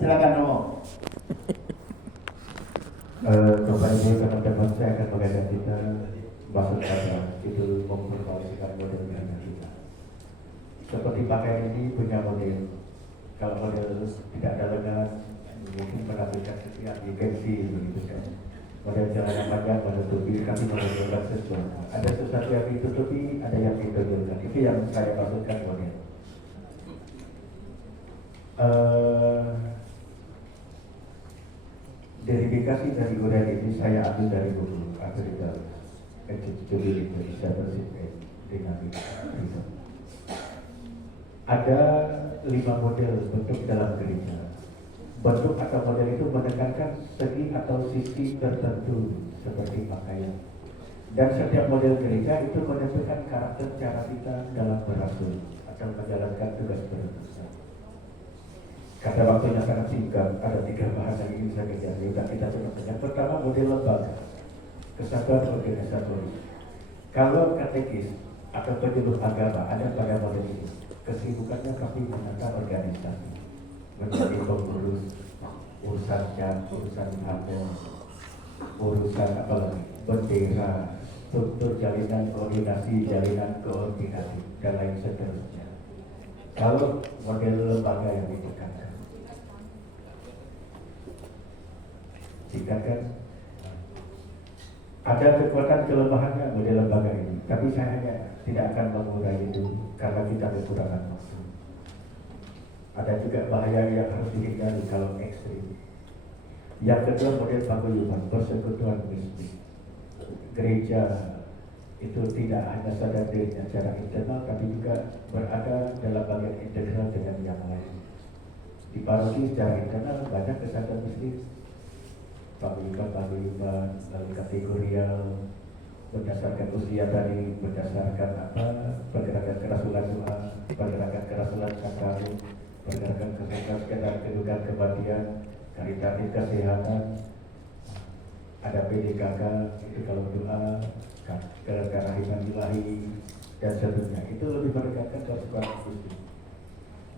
Silakan ngomong. Bapak Ibu teman-teman, saya akan mengajak kita masuk pada itu memperbaiki model ganda kita. Seperti pakaian ini punya model. Kalau model tidak ada lengan, mungkin menampilkan setiap gengsi begitu kan. Model celana panjang menutupi, tapi menunjukkan sesuatu. Ada sesuatu yang ditutupi, ada yang ditunjukkan. Itu yang saya maksudkan model. Verifikasi dari uraian ini saya ambil dari buku Afrika Enciculi Indonesia Bersih Dinamika. Ada 5 model bentuk dalam gereja. Bentuk atau model itu menekankan segi atau sisi tertentu seperti pakaian. Dan setiap model gereja itu menentukan karakter cara kita dalam berasul atau menjalankan tugas berusaha. Karena waktunya sangat singkat, ada 3 bahasa yang ingin saya kejar. Sudah kita coba. Yang pertama model lembaga, kesatuan organisatoris. Kalau katekis atau penyuluh agama ada pada model ini, kesibukannya pasti menata organisasi, menjadi pengurus urusan jam, urusan kantor, urusan apa lagi, bendera, struktur jalinan koordinasi, dan lain seterusnya. Kalau model lembaga yang ditekankan, jika kan ada kekuatan kelemahannya model lembaga ini, tapi saya hanya tidak akan mengurai itu karena kita kekurangan waktu. Ada juga bahaya yang harus dihindari kalau ekstrim. Yang kedua model paguyuban, persekutuan mistik. Gereja itu tidak hanya sadar dirinya secara internal, tapi juga berada dalam bagian integral dengan yang lain. Di paroki secara internal banyak kesadaran mistik, paguyuban, lalu kategorial, berdasarkan usia tadi, berdasarkan apa, pergerakan kerasulan doa, pergerakan kerasulan sakramen, pergerakan kesehatan, kedudukan kematian, karitatif kesehatan, ada PDKK, itu kalau doa, kerahiman ilahi, dan seterusnya. Itu lebih menekankan persekutuan mistik.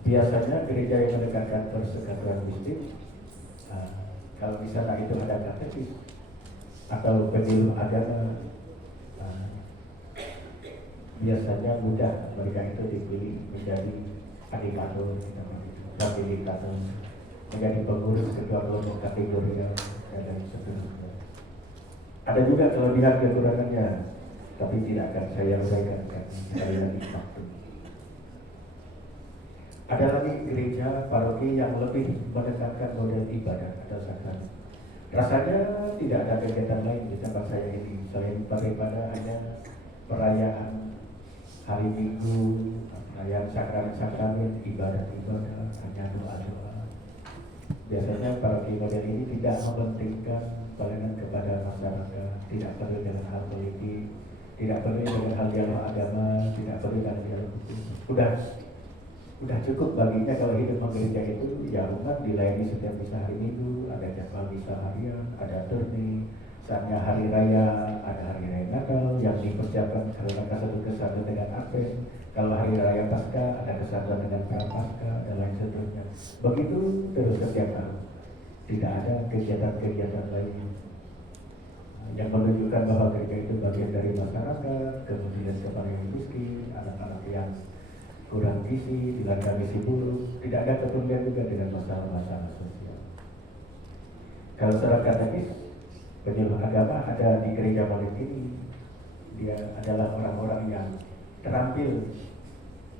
Biasanya gereja yang menekankan persekutuan mistik, kalau misalnya itu ada katekis atau penyuluh agama, biasanya mudah mereka itu dipilih menjadi adikator, fasilitator, menjadi pengurus ketua kelompok kategorial dan lain seterusnya. Ada juga kelebihan kekurangannya, tapi tidak akan saya uraikan sekali lagi waktu. Ada lagi gereja paroki yang lebih menekankan model ibadah atau sakramen. Rasanya tidak ada kegiatan lain di tempat saya ini selain daripada hanya perayaan hari Minggu, perayaan sakramen-sakramen, ibadah-ibadah, hanya doa-doa. Biasanya paroki model ini tidak mementingkan pelayanan kepada masyarakat, tidak perlu dengan hal politik, tidak perlu dengan hal dialog agama, tidak perlu dengan dialog hukum. Udah cukup baginya kalau hidup gereja itu ya umat dilayani setiap misa hari Minggu, ada jadwal misa harian, ada turni, saatnya hari raya, ada hari raya Natal yang dipersiapkan karena kesatuan dengan Advent. Kalau hari raya Paskah ada kesatuan dengan Prapaskah dan lain seterusnya. Begitu terus setiap tahun. Tidak ada kegiatan-kegiatan lain yang menunjukkan bahwa gereja itu bagian dari masyarakat, kemudian kepada yang miskin, anak-anak yang kurang gizi, dilanda misi buruk, tidak ada kepedulian juga dengan masalah-masalah sosial. Kalau secara katekis, penyuluh agama ada di gereja model ini, dia adalah orang-orang yang terampil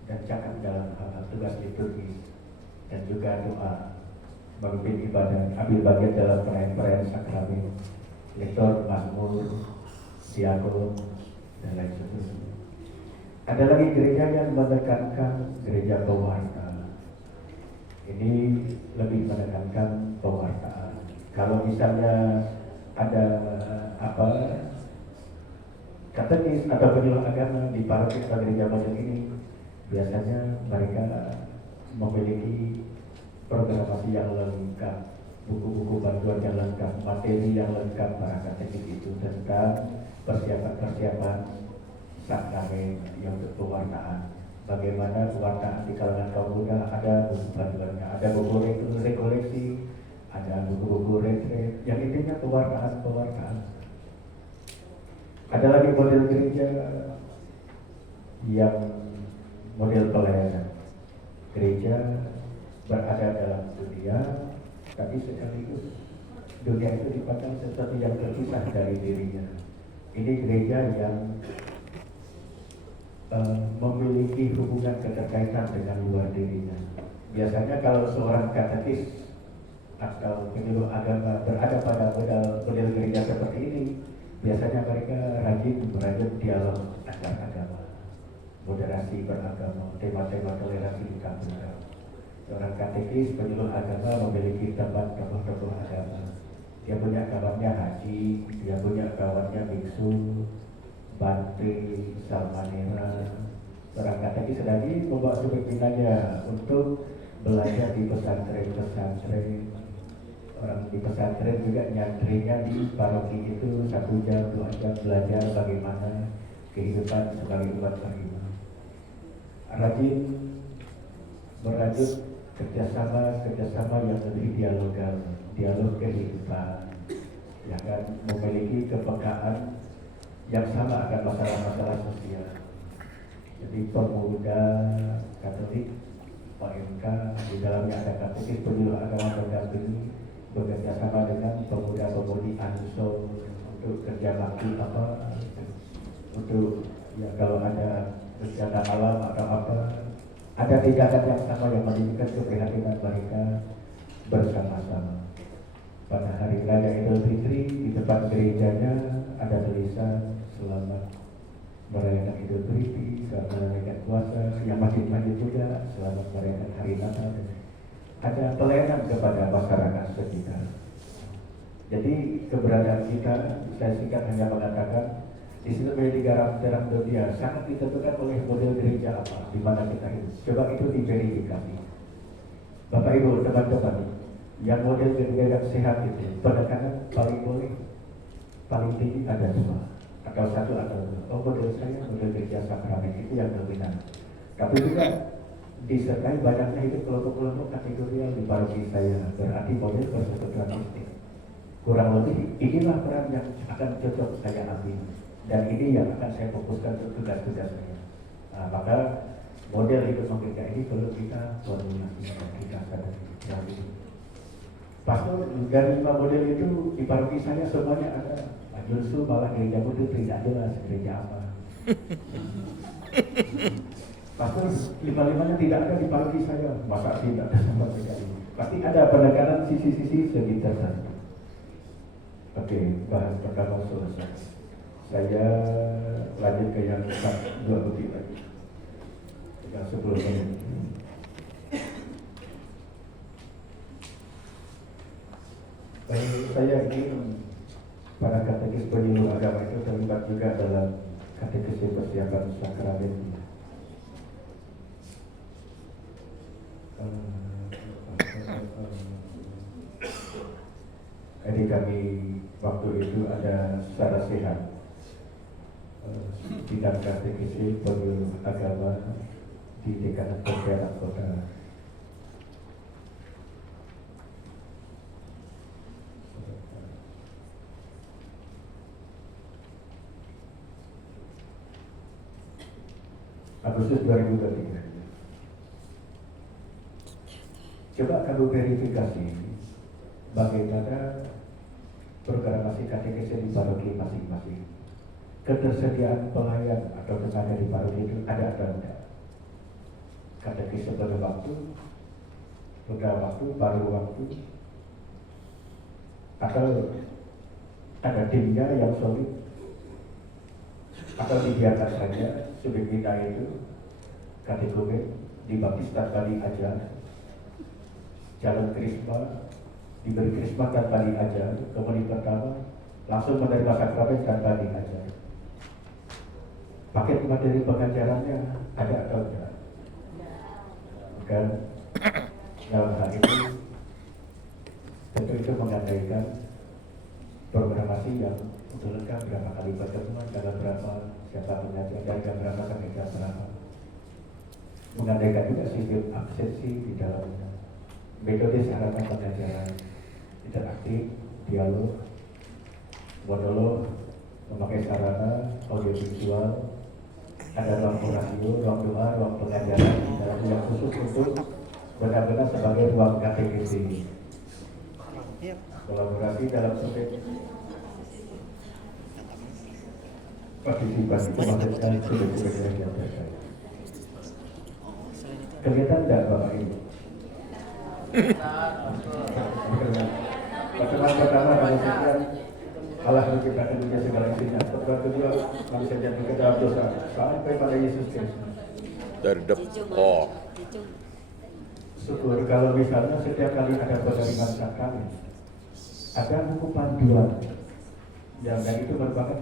dan cakap dalam hal-hal tugas liturgis dan juga doa, memimpin ibadah, ambil bagian dalam perayaan-perayaan sakramen, lektor, mazmur, diakon, dan lain sebagainya. Ada lagi gereja yang menekankan gereja pewarta. Ini lebih menekankan pewartaan. Kalau misalnya ada katekis atau penyuluh agama di paroki atau gereja model ini, biasanya mereka memiliki programasi yang lengkap, buku-buku bantuan yang lengkap, materi yang lengkap para katekis itu tentang persiapan-persiapan sakramen yang untuk pewartaan. Bagaimana pewartaan di kalangan kaum muda, ada buku panduannya, ada buku rekoleksi pewarnaan. Ada lagi model gereja yang model pelayanan. Gereja berada dalam dunia, tapi sekaligus dunia itu dipandang sesuatu yang terpisah dari dirinya. Ini gereja yang memiliki hubungan keterkaitan dengan luar dirinya. Biasanya kalau seorang katekis atau penyuluh agama berada pada model gereja seperti ini, biasanya mereka rajin dialog antar agama, moderasi beragama, tema-tema toleransi ditampilkan. Seorang katekis penyuluh agama memiliki teman tokoh-tokoh agama. Dia punya kawannya haji, dia punya kawannya biksu, bante, salmanera. Seorang katekis lagi membawa pemimpinannya untuk belajar di pesantren. Orang di pesantren juga nyantrinya di paroki itu 1 jam, 2 jam belajar bagaimana kehidupan sebagai umat beriman. Rajin merajut kerjasama yang lebih dialog kehidupan, yang akan memiliki kepekaan yang sama akan masalah-masalah sosial. Jadi pemuda Katolik PMK di dalamnya ada katekis penyuluh agama pendamping, bekerja sama dengan pemuda-pemudi Ansor untuk kerja bakti untuk ya kalau ada bencana alam atau apa, ada tindakan yang sama yang menunjukkan keprihatinan mereka bersama-sama. Pada hari raya Idul Fitri di depan gerejanya ada tulisan selamat merayakan Idul Fitri, selamat merayakan puasa. Yang masjid-masjid juga selamat merayakan hari Natal. Ada pelayanan kepada masyarakat sekitar. Jadi keberadaan kita, saya singkat hanya mengatakan di situ menjadi garam terang dunia sangat ditentukan oleh model gereja apa di mana kita hidup. Coba itu diverifikasi. Bapak Ibu, teman-teman, yang model gereja yang sehat itu penekanan paling tinggi ada 2 atau 1 atau 2. Oh, model saya model gereja sakramen itu yang dominan. Tapi juga disertai banyaknya hidup kelompok-kelompok kategorial di paroki saya, berarti model persekutuan mistik. Kurang lebih inilah peran yang akan cocok saya ambil, dan ini yang akan saya fokuskan untuk tugas-tugas saya. Nah, maka model hidup gereja ini perlu kita formulasi dan kita sadari. Pastor, dari 5 model itu di paroki saya semuanya ada. Justru malah gereja itu tidak jelas gereja apa. Pastor, 5-5-nya tidak ada di paroki saya. Masa tidak ada sama sekali? Pasti ada penekanan sisi-sisi sekitar sana. Oke, bahas pertama selesai. Saya lanjut ke yang 2 butir lagi. Yang 10 menit. Saya ingin para katekis penyuluh agama itu terlibat juga dalam katekis persiapan sakramen. Jadi kami waktu itu ada secara sehat bidang katekis penyuluh agama di dekanat Pontianak Kota. Agustus 2023. Coba kamu verifikasi bagaimana programasi katekis di paroki masing-masing. Ketersediaan pelayan atau tenaga di paroki itu ada atau tidak? Katekis pada waktu, paruh waktu, atau ada timnya yang solid, atau dibiarkan saja sudah kita itu kategori dibaptis tanpa diajar, jalan krisma, diberi krisma tanpa diajar, kemudian pertama langsung menerima sakramen tanpa diajar. Paket materi pengajarannya ada atau tidak? Bukan. Dalam hal ini tentu itu mengandaikan programasi yang untuk lengkap, berapa kali pertemuan, tanggal berapa, siapa pengajar, dan jam berapa sampai jam berapa. Mengandaikan juga sistem absensi di dalamnya. Metode sarana pengajaran interaktif, dialog, monolog, memakai sarana audiovisual, ada ruang radio, ruang doa, ruang pengajaran, dan yang khusus untuk benar-benar sebagai ruang katekesi. Kolaborasi dalam setiap partisipasi menghasilkan sudut-sudut yang terkait. Kelihatan tidak Bapak Ibu? Pertemuan pertama kami sekian Allah menciptakan dunia segala isinya. Pertemuan kedua kami sekian ke dalam dosa sampai pada Yesus Kristus. Dari Depok. Syukur kalau misalnya setiap kali ada penerimaan sakramen ada buku panduan dan itu merupakan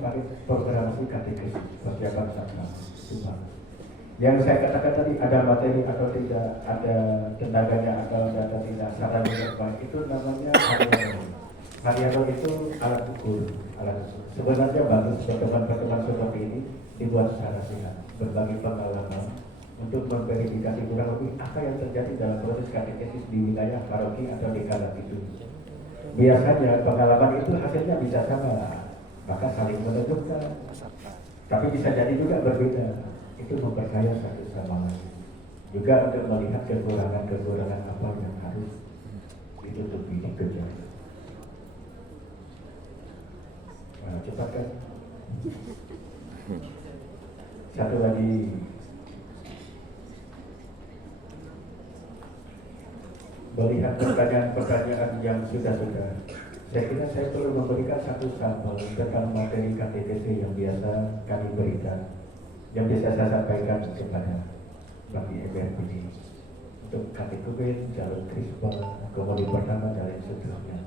programasi katekesi persiapan sakramen. Yang saya katakan tadi ada materi atau tidak, ada tenaganya atau data tidak, sarannya terbaik, itu namanya harian. Harian itu alat ukur, sebenarnya bagus pertemuan-pertemuan seperti ini dibuat secara sehat, berbagi pengalaman untuk memverifikasi kurang lebih apa yang terjadi dalam proses katekesis di wilayah paroki atau di kala itu. Biasanya pengalaman itu hasilnya bisa sama, maka saling menunjukkan, tapi bisa jadi juga berbeda. Itu memperkaya satu sama lain. Juga untuk melihat kekurangan-kekurangan apa yang harus ditutupi, dikejar. Nah, cepat kan? Satu lagi. Melihat pertanyaan-pertanyaan yang sudah-sudah, saya kira saya perlu memberikan satu sampel tentang materi katekesi yang biasa kami berikan, yang bisa saya sampaikan kepada bagi MRPD untuk katekubin, jalur krisma, komodi pertama, dan lain seterusnya.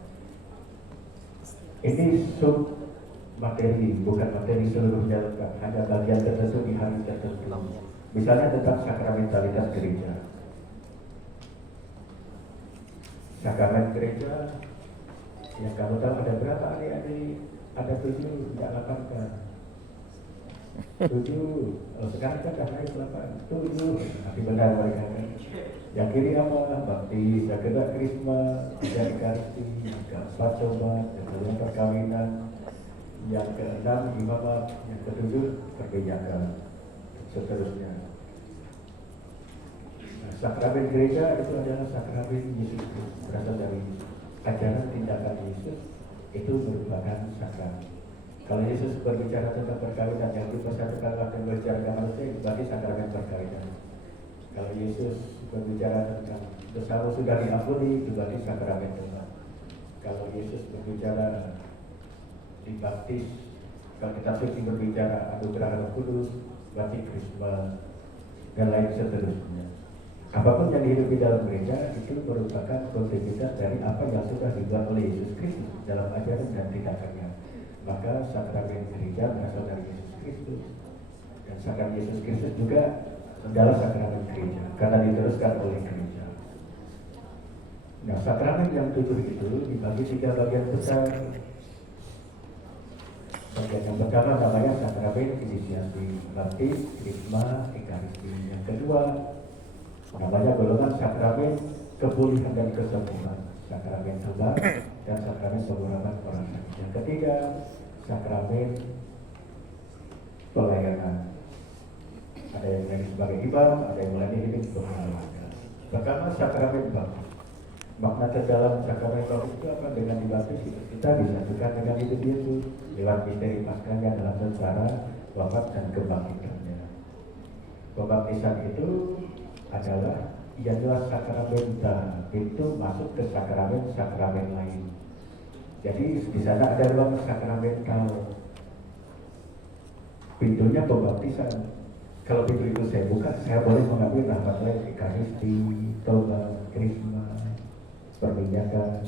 Ini sub materi, bukan materi seluruhnya lengkap, hanya bagian tertentu di hari tertentu. Misalnya tentang sakramentalitas gereja. Sakramen gereja yang kamu tahu ada berapa adik-adik? Ada 7, tidak 8 kan? 7, sekarang kan dah naik 8, 7, tapi benar mereka kan? Yang kiri apa? Baptis, yang kedua krisma, yang ekaristi, yang keempat coba, yang kelima perkawinan, yang keenam imamat, yang ketujuh perbejakan, seterusnya. Sakramen gereja itu adalah sakramen Yesus Kristus, berasal dari ajaran tindakan Yesus, itu merupakan sakramen. Kalau Yesus berbicara tentang perkawinan yang dipersatukan dan berbicara manusia, berarti sakramen perkawinan. Kalau Yesus berbicara tentang dosamu sudah diampuni, itu berarti sakramen dosa. Kalau Yesus berbicara dibaptis, kalau kita suci berbicara anugerah Roh Kudus, berarti krisma dan lain seterusnya. Apapun yang dihidupi dalam gereja itu merupakan kontinuitas dari apa yang sudah dibuat oleh Yesus Kristus dalam ajaran dan tindakannya. Maka sakramen gereja berasal dari Yesus Kristus, dan sakramen Yesus Kristus juga adalah sakramen gereja karena diteruskan oleh gereja. Nah, sakramen yang 7 itu dibagi 3 bagian besar. Bagian yang pertama namanya sakramen inisiasi, baptis, krisma, ekaristi. Yang kedua namanya golongan sakramen kepulihan dan kesembuhan, sakramen tobat dan sakramen pengurapan orang sakit. Yang ketiga, sakramen pelayanan. Ada yang melayani sebagai imam, ada yang melayani hidup berkeluarga. Pertama, sakramen baptis. Makna terdalam sakramen baptis itu apa? Dengan dibaptis kita disatukan dengan hidup Yesus lewat misteri Paskahnya dalam sejarah wafat dan kebangkitannya. Pembaptisan itu adalah ialah sakramenta, pintu masuk ke sakramen lain. Jadi di sana ada ruang sakramental. Pintunya pembaptisan. Kalau pintu itu saya buka, saya boleh mengambil rahmat lain, ekaristi, tobat, krisma, perminyakan,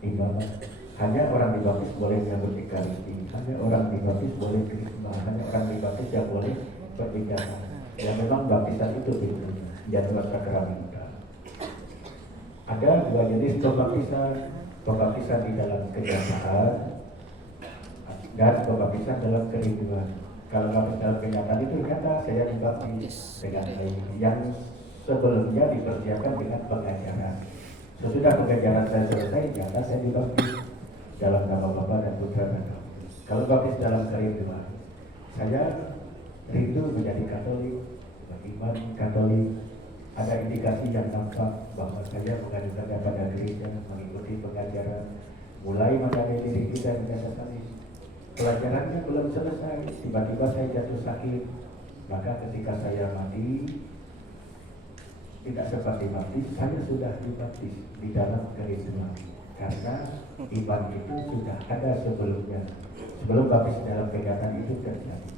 imamat. Hanya orang dibaptis boleh mengambil ekaristi, hanya orang dibaptis boleh krisma, hanya orang dibaptis yang boleh perminyakan. Ya memang baptisan itu pintunya, jadwal sakramenta. Ada 2 jenis pembaptisan di dalam kenyataan dan pembaptisan dalam kerinduan. Kalau baptis dalam kenyataan itu nyata saya dibaptis dengan air, yang sebelumnya dipersiapkan dengan pengajaran. Sesudah pengajaran saya selesai, nyata saya dibaptis. dalam nama Bapa dan Putra dan Roh Kudus. Kalau baptis dalam kerinduan, saya rindu menjadi Katolik, beriman Katolik. Ada indikasi yang nampak bahwa saya mengadukan pada gereja, mengikuti pengajaran, mulai mengenai diri kita menyesali. Pelajarannya belum selesai, tiba-tiba saya jatuh sakit. Maka ketika saya mati, tidak sempat dibaptis, saya sudah dibaptis di dalam kerinduan. Karena iman itu sudah ada sebelumnya, sebelum baptis dalam kegiatan itu terjadi.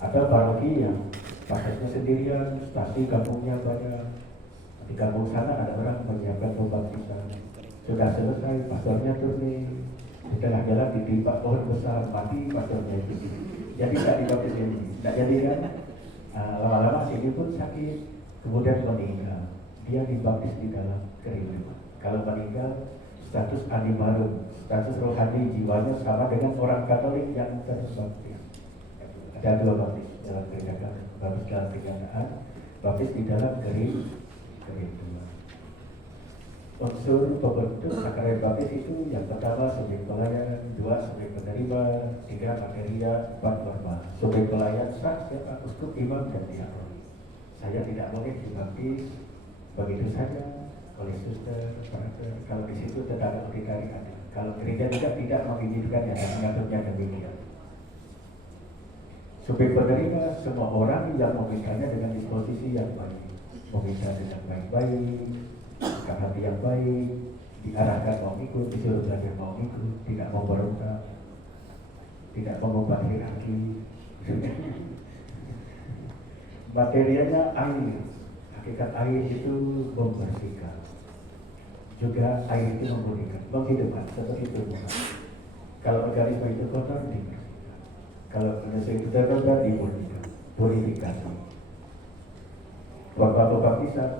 Ada paroki yang pastornya sendirian, stasi kampungnya banyak. Di kampung sana ada orang menyiapkan pembaptisan. Sudah selesai, pastornya turun di tengah jalan ditimpa pohon besar, mati pastornya itu. Jadi tidak dibaptis ini, tidak jadi kan? Lama-lama sini pun sakit, kemudian meninggal. Dia dibaptis di dalam kerinduan. Kalau meninggal, status animarum, status rohani jiwanya sama dengan orang Katolik yang terbaptis. Ada dua baptis dalam gereja Katolik, baptis dalam kenyataan, baptis di dalam kerinduan. Unsur pembentuk sakrament baptis itu yang pertama subjek pelayan, dua subjek penerima, tiga materia, empat norma. Subjek pelayan sah, siapa uskup, imam dan diakon. Saya tidak boleh dibaptis begitu saja oleh suster, frater. Kalau di situ tetap ordinari ada. Kalau gereja juga tidak mengizinkan yang mengaturnya demikian. Subjek penerima semua orang yang memintanya dengan disposisi yang baik, meminta dengan baik-baik, dengan hati yang baik, diarahkan mau ikut, disuruh belajar mau ikut, tidak mau berontak, tidak mengubah hierarki. Materianya air, hakikat air itu membersihkan, juga air itu memulihkan, menghidupkan seperti tubuh. Kalau organisme itu kotor, dibersihkan. Kalau manusia itu kotor, dimurnikan, purifikasi. Waktu pembaptisan,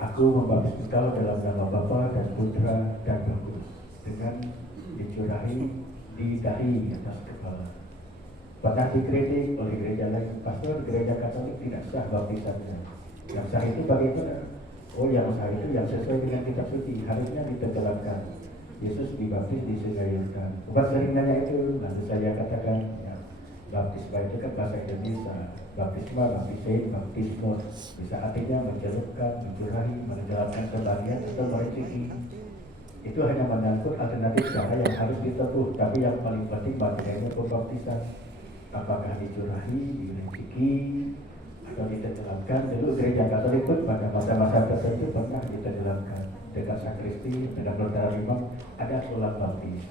aku membaptis engkau dalam nama Bapa dan Putra dan Roh Kudus, dengan dicurahi di dahi atas kepala. Pernah dikritik oleh gereja lain, pastor gereja Katolik tidak sah baptisannya. Yang sah itu bagaimana? Oh, yang sah itu yang sesuai dengan kitab suci, harusnya ditegelamkan. Yesus dibaptis di Sungai Yordan. Bukan sering nanya itu, lalu saya katakan, ya, baptisma itu kan bahasa Indonesia. Baptisma, baptisein, baptismo, bisa artinya mencelupkan, mencurahi, menenggelamkan sebagian atau mereciki. Itu hanya menyangkut alternatif cara yang harus ditempuh, tapi yang paling penting materinya pembaptisan. Apakah dicurahi, direciki, atau ditenggelamkan? Dulu gereja Katolik pun pada masa-masa tertentu pernah ditenggelamkan. Dekat sakristi, dekat lentera imam, ada sholat baptis.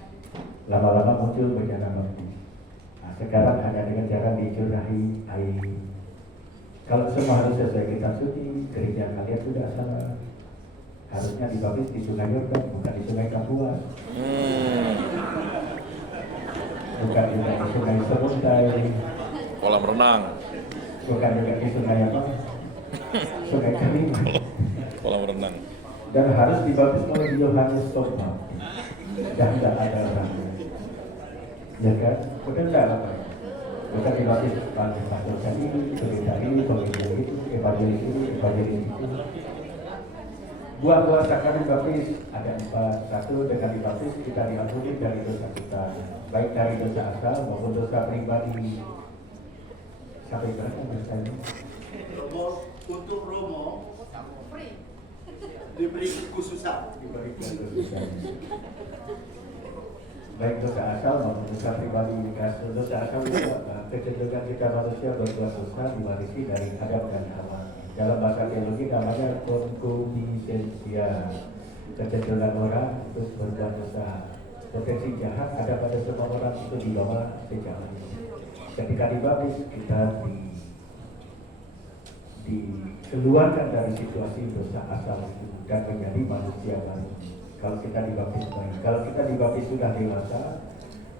Lama-lama muncul bencana baptis. Nah, sekarang hanya dengan cara dicurahi air. Kalau semua harus sesuai kitab suci, gereja kalian sudah salah. Harusnya dibaptis di Sungai Yordan, bukan di Sungai Kapuas. Bukan juga di Sungai Serundai. Kolam renang. Bukan juga di Sungai apa? Sungai Kaliman. Kolam renang. Dan harus dibaptis oleh Yohanes Pembaptis. Dan tidak ada orangnya. Ya kan? Udah tidak apa. Bukan dibaptis pastor ini, pendeta ini, pendeta itu, evangelis ini, evangelis itu. Buah-buah sakrament baptis ada 4. 1, dengan dibaptis kita diampuni dari dosa kita, baik dari dosa asal maupun dosa pribadi. Sampai berapa rasanya? Untuk Romo diberi kekhususan. Baik dosa asal maupun dosa pribadi. Dosa asal itu apa? Kecenderungan kita manusia berbuat dosa diwarisi dari Adam dan Hawa. Dalam bahasa teologi namanya konkupiscensia. Kecenderungan orang untuk berbuat dosa. Potensi jahat ada pada semua orang itu di bawah sejak lahir. Ketika dibaptis kita dikeluarkan dari situasi dosa asal itu dan menjadi manusia baru. Kalau kita dibaptis baik, kalau kita dibaptis sudah dewasa,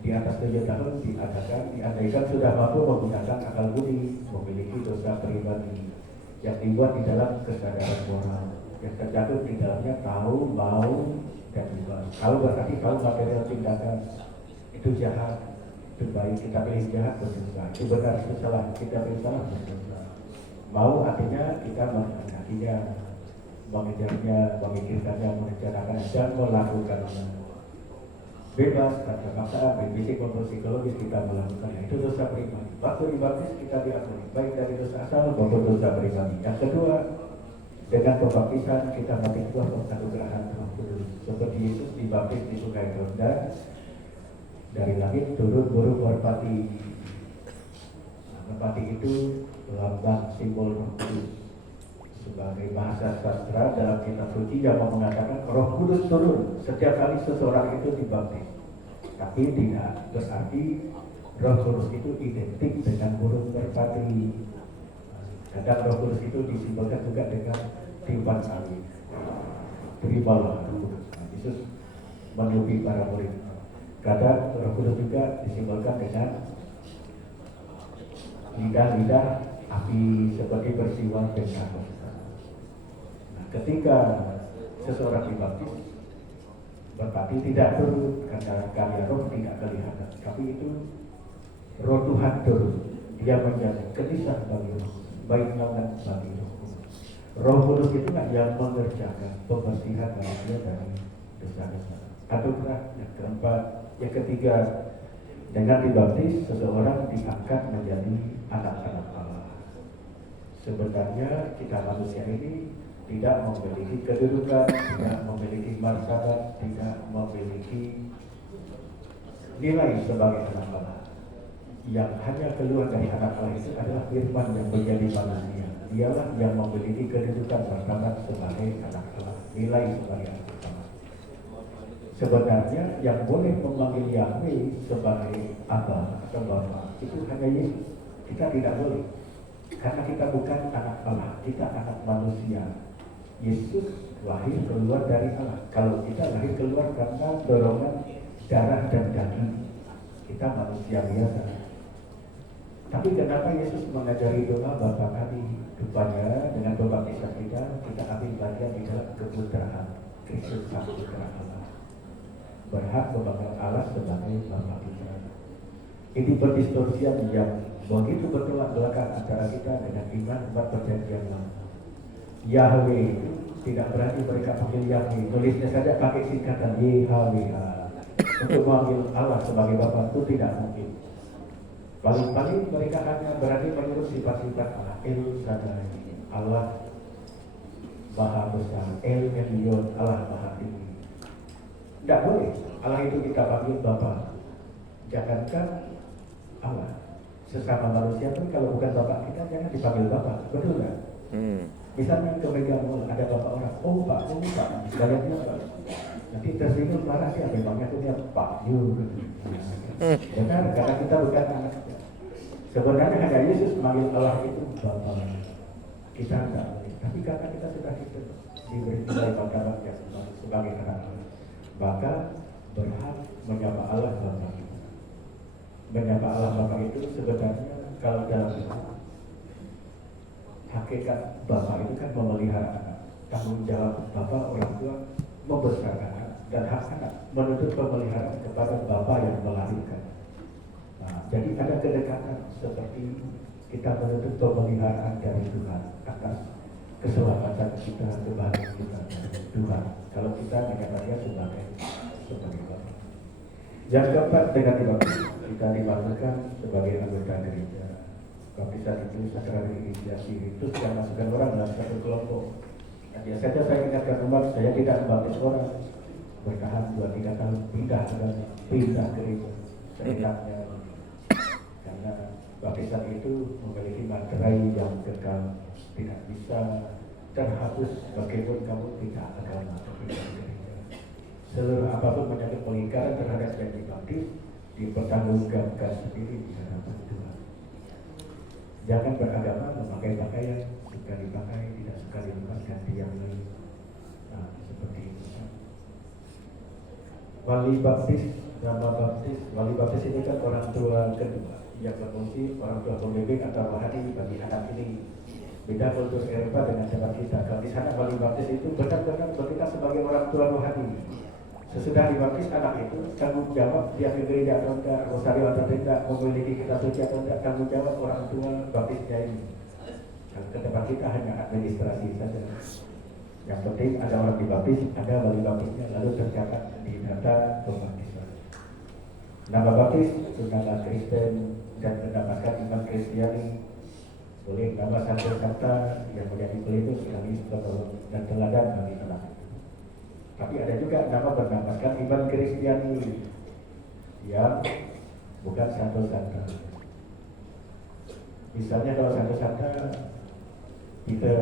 di atas 7 tahun diandaikan sudah mampu menggunakan akal budi, memiliki dosa pribadi yang dibuat di dalam kesadaran moral, yang tercakup di dalamnya tahu, mau, dan juga. Kalau berarti kalau material tindakan itu jahat, itu baik, kita pilih jahat berdosa, itu benar, itu salah, kita pilih salah berdosa. Mau artinya kita menghendakinya, mengejarnya, memikirkannya, merencanakannya, dan melakukannya. bebas tanpa paksaan, baik fisik maupun psikologis kita melakukannya, itu dosa pribadi. Waktu dibaptis kita diampuni, baik dari dosa asal maupun dosa pribadi. Yang kedua, dengan pembaptisan kita mati buah penganugerahan Roh Kudus. Seperti Yesus dibaptis di Sungai Yordan, dari langit turun burung merpati. Merpati itu lambang simbol Roh Kudus. Sebagai bahasa sastra dalam kitab suci yang mengatakan Roh Kudus turun setiap kali seseorang itu dibaptis. Tapi tidak berarti Roh Kudus itu identik dengan burung merpati. Kadang Roh Kudus itu disimbolkan juga dengan tiupan angin. Terimalah Roh Kudus. Yesus menyuruh para murid. Kadang Roh Kudus juga disimbolkan dengan lidah-lidah api seperti bersiwang dengan. Ketika seseorang dibaptis, berarti tidak turun karena karya roh tidak kelihatan, tapi itu roh Tuhan turun. Dia menjadi gelisah bagi roh, baik banget bagi roh. Roh Kudus itu yang mengerjakan pembersihan manusia dari dosa-dosa. Anugerah yang keempat, yang ketiga, dengan dibaptis seseorang diangkat menjadi anak-anak Allah. Sebenarnya kita manusia ini tidak memiliki kedudukan, tidak memiliki martabat, tidak memiliki nilai sebagai anak Allah. Yang hanya keluar dari anak Allah itu adalah firman yang menjadi manusia. Dialah yang memiliki kedudukan martabat sebagai anak Allah, nilai sebagai anak Allah. Sebenarnya yang boleh memanggil Yahweh sebagai Abah atau Bapa itu hanya Yesus. Kita tidak boleh, karena kita bukan anak Allah, kita anak manusia. Yesus lahir keluar dari Allah. Kalau kita lahir keluar karena dorongan darah dan daging, kita manusia biasa. Tapi kenapa Yesus mengajari doa Bapa kami? Rupanya dengan pembaptisan kita ambil bagian di dalam keputraan Kristus sang putra Allah, berhak memegang Allah sebagai Bapa kita. Ini pendistorsian yang begitu bertolak belakang antara kita dengan iman umat perjanjian lama. Yahweh tidak berarti mereka panggil Yahweh, tulisnya saja pakai singkatan YHWH. Untuk memanggil Allah sebagai Bapa itu tidak mungkin. Paling-paling mereka hanya berani menyebut sifat-sifat Allah. El Shaddai, Allah Maha Besar, El Elyon, Allah Maha Tinggi. Tidak boleh Allah itu kita panggil Bapa. Jangankan Allah, sesama manusia pun kalau bukan Bapak kita jangan dipanggil Bapak, betul nggak? Misalnya ke Mega Mall ada bapak orang, oh Pak, bayarnya Pak. Nanti tersinggung marah dia, memangnya itu dia Pak Yu. Benar, karena kita bukan anaknya. Sebenarnya hanya Yesus memanggil Allah itu Bapa. Kita tidak boleh, tapi karena kita sudah diberi nilai martabat yang sebagai anak Allah, maka berhak menyapa Allah Bapa kita. Menyapa Allah Bapa itu sebenarnya kalau dalam hakikat Bapak itu kan memelihara anak. Tanggung jawab Bapak orang tua membesarkan anak, dan hak anak menuntut pemeliharaan kepada Bapak yang melahirkan. Nah, jadi ada kedekatan seperti kita menuntut pemeliharaan dari Tuhan atas keselamatan kita, kebahagiaan kita dari Tuhan. Kalau kita menyatakannya sebagai Bapak. Yang keempat, dengan dibaptis kita dimasukkan sebagai anggota gereja. Baptisan itu sakramen inisiasi ritus yang masukkan orang dalam satu kelompok. Nah, biasanya saya ingatkan umat, saya tidak membaptis orang bertahan 2-3 tahun pindah gereja seenaknya, karena baptisan itu memiliki materai yang kekal, tidak bisa terhapus meskipun kamu tidak agama atau tidak gereja. Seluruh apapun menyangkut pengingkaran terhadap yang dibaptis dipertanggungjawabkan sendiri di hadapan Tuhan. Jangan beragama memakai pakaian, suka dipakai, tidak suka dilepas ganti yang lain. Nah, seperti itu. Wali baptis, nama baptis, wali baptis ini kan orang tua kedua yang berfungsi orang tua pembimbing atau wahadi bagi anak ini. Beda kultur Eropa dengan tempat kita. Kalau di sana wali baptis itu benar-benar kita sebagai orang tua rohani. Sesudah dibaptis anak itu tanggung jawab dia ke gereja atau enggak, rosario atau tidak, memiliki kitab suci atau enggak, tanggung jawab orang tua baptisnya ini. Kalau ke tempat kita hanya administrasi saja. Yang penting ada orang dibaptis, ada wali baptisnya, lalu tercatat di data pembaptisan. Nama baptis itu nama Kristen dan mendapatkan iman Kristiani. Boleh nama satu kata yang menjadi pelindung kami dan teladan bagi anak. Tapi ada juga nama berdasarkan iman Kristiani yang bukan satu kata. Misalnya kalau satu kata Peter,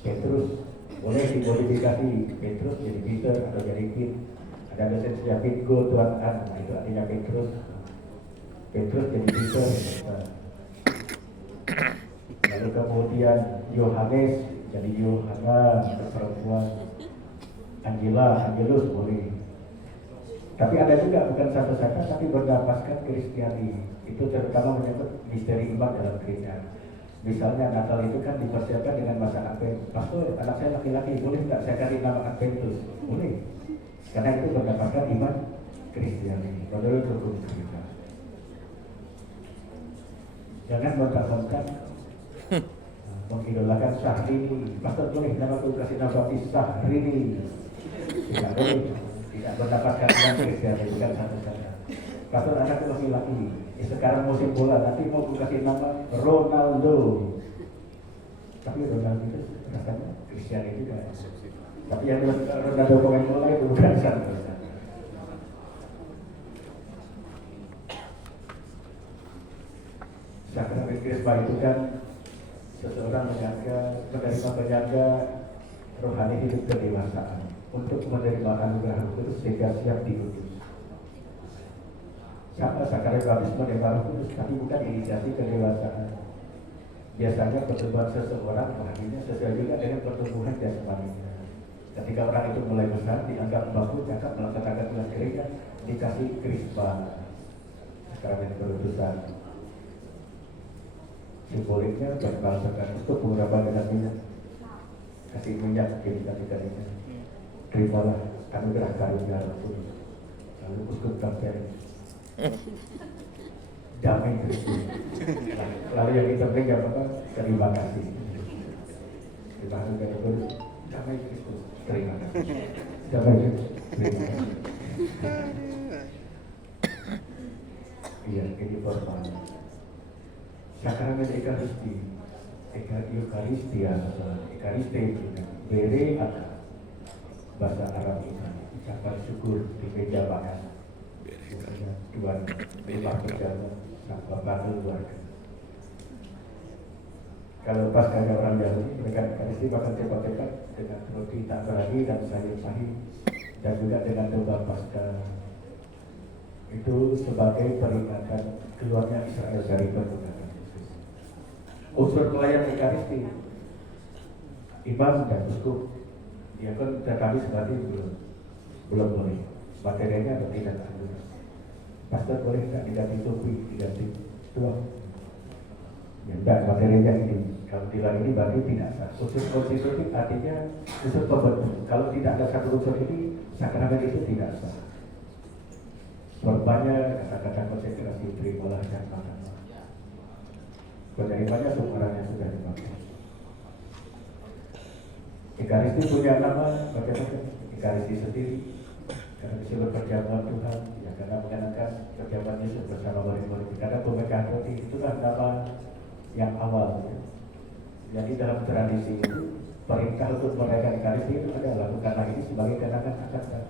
Petrus, boleh dimodifikasi Petrus jadi Peter atau jadi Pit. Ada mesinnya Pitgo Tuan An, itu artinya Petrus. Petrus jadi Peter. Lalu kemudian Yohanes jadi Yohana perempuan. Angela, Angelus boleh. Tapi ada juga bukan satu kata tapi berdasarkan Kristiani. Itu terutama menyebut misteri iman dalam gereja. Misalnya Natal itu kan dipersiapkan dengan masa Advent. Pastor, anak saya laki-laki, boleh nggak saya kasih nama Adventus? Boleh. Karena itu berdasarkan iman Kristiani. Menurut hukum gereja. Jangan mentang-mentang mengidolakan Syahrini. Pastor boleh nama aku kasih nama Syahrini. Tidak boleh. Tidak berdasarkan iman Kristiani, bukan satu kata. Pastor anak laki-laki. Sekarang musim bola, nanti mau kasih nama Ronaldo. Tapi Ronaldo itu rasanya Kristiani juga. Tapi yang Ronaldo pemain bola itu bukan satu. Sakramen Krisma itu kan seseorang menerima penjaga rohani hidup kedewasaan untuk menerima anugerah kudus sehingga siap diutus. Sama sakramen baptisme menerima Roh Kudus, tapi bukan inisiasi kedewasaan. Biasanya pertumbuhan seseorang rohaninya sesuai juga dengan pertumbuhan jasmaninya. Ketika orang itu mulai besar, dianggap mampu cakap melaksanakan tugas gereja, dikasih krisma, sakramen perutusan. Simboliknya berbahasakan untuk beberapa dengan minyak, kasih minyak kasih. Terimalah anugerah karunia Roh Kudus. Lalu uskup kampanye damai Kristus. Lalu yang kita berikan apa? Terima kasih. Terima kasih. Damai Kristus. Terima kasih. Damai Kristus. Terima kasih. Iya, ini formal. Sakramen Ekaristi, Ekariste, bere ada bahasa Arab ini. Ucapan syukur di meja makan. Tuhan rumah berjalan tanpa bantu keluarga. Kalau pas ada orang Yahudi, mereka Ekaristi makan cepat-cepat dengan roti tak beragi dan sayur sahih dan juga dengan domba Paskah. Itu sebagai peringatan keluarnya Israel dari perbudakan Yesus. Unsur pelayan Ekaristi, imam dan uskup, diakon tetapi seperti belum boleh. Materinya atau tidak ada. Pastor boleh tidak diganti topi, diganti tuang? Ya enggak, materinya ini. Kalau bilang ini berarti tidak sah. Unsur konstitusi artinya unsur pembentuk. Kalau tidak ada satu unsur ini, sakramen itu tidak sah. Berbanyak kata-kata konsentrasi, terimalah dan makanlah. Penerimaannya ukurannya sudah dipakai. Ekaristi punya nama macam-macam. Ekaristi sendiri karena disebut perjamuan Tuhan, ya karena mengenangkan perjamuan Yesus bersama murid-murid. Karena pemegang roti itulah nama yang awal. Jadi dalam tradisi itu perintah untuk merayakan Ekaristi itu adalah lakukanlah ini sebagai kenangan akan Tuhan.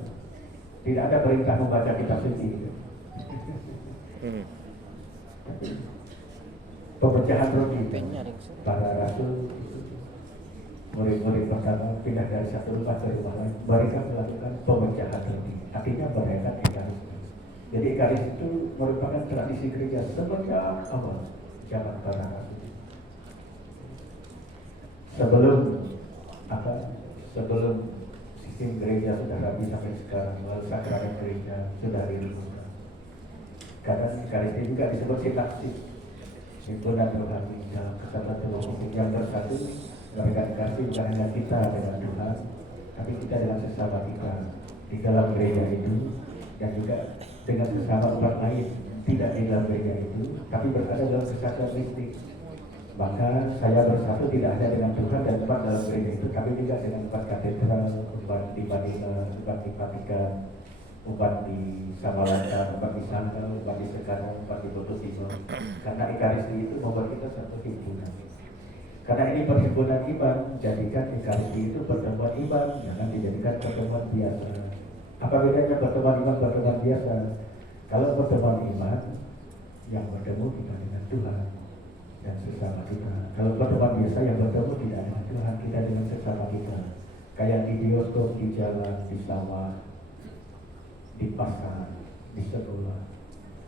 Tidak ada perintah membaca kitab suci. Pemecahan roti para rasul, murid-murid pertama pindah dari satu rumah ke rumah lain, mereka melakukan pemecahan roti. Artinya merayakan Ekaristi. Jadi Ekaristi itu merupakan tradisi gereja semenjak awal zaman para rasul. Sebelum sistem gereja sudah rapi sampai sekarang, melalui sakramen gereja sudah dirumuskan. Karena Ekaristi juga disebut sintaksis, himpunan rohani dalam kesatuan tubuh yang bersatu. Mereka Ekaristi bukan hanya kita dengan Tuhan, tapi kita dengan sesama kita di dalam gereja itu, dan juga dengan sesama umat lain tidak di dalam gereja itu, tapi berada dalam kesatuan mistik. Maka saya bersatu tidak hanya dengan Tuhan dan umat dalam gereja itu, tapi juga dengan umat katedral, umat di Madinah, umat di Vatikan, umat di Samalantar, umat di Sangkal, umat di Sekarang, umat di Boto Timur. Karena Ekaristi itu membuat kita satu himpunan. Karena ini perhimpunan iman, jadikan Ekaristi itu pertemuan iman, jangan dijadikan pertemuan biasa. Apa bedanya pertemuan iman, pertemuan biasa? Kalau pertemuan iman, yang bertemu kita dengan Tuhan dan sesama kita. Kalau pertemuan biasa, yang bertemu tidak dengan Tuhan, kita dengan sesama kita. Kayak di bioskop, di jalan, di sawah, di pasar, di sekolah.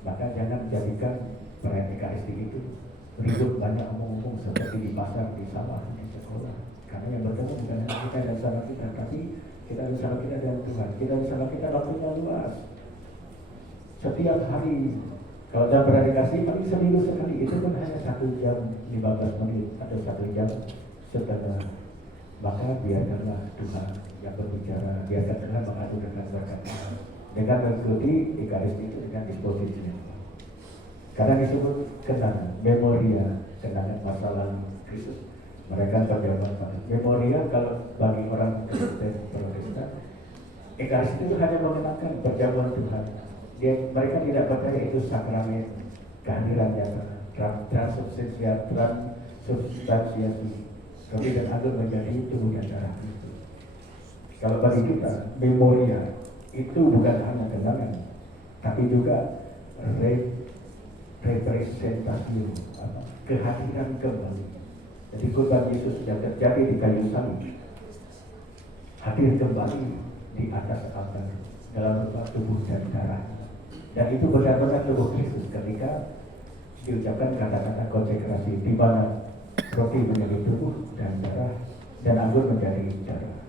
Maka jangan jadikan perayaan Ekaristi itu ribut banyak omong-omong seperti di pasar, di sawah, di sekolah. Karena yang bertemu bukan hanya kita dan sama kita, tapi kita bersama kita dan Tuhan. Kita bersama kita waktunya luas. Setiap hari, kalau dalam beradikasi paling seminggu sekali, itu pun hanya 1 jam 15 menit atau 1 jam setengah. Maka biarkanlah Tuhan yang berbicara, biarkan Tuhan mengatur dengan berkata, dengan mengikuti Ekaristi itu dengan disposisinya. Karena disebut kenangan, memoria, kenangan masa lalu Kristus. Mereka berjalan pada memoria. Kalau bagi orang Kristen Protestan, Ekaristi itu hanya mengenangkan perjamuan Tuhan. Mereka tidak percaya itu sakramen kehadiran nyata, transubstansiasi, tapi dan agar menjadi tubuh dan darah Kristus. Kalau bagi kita, memoria itu bukan hanya kenangan, tapi juga representasi, kehadiran kembali. Jadi kurban Yesus yang terjadi di kayu salib hadir kembali di atas altar dalam bentuk tubuh dan darah. Dan itu benar-benar tubuh Kristus ketika diucapkan kata-kata konsekrasi, di mana roti menjadi tubuh dan darah dan anggur menjadi darah.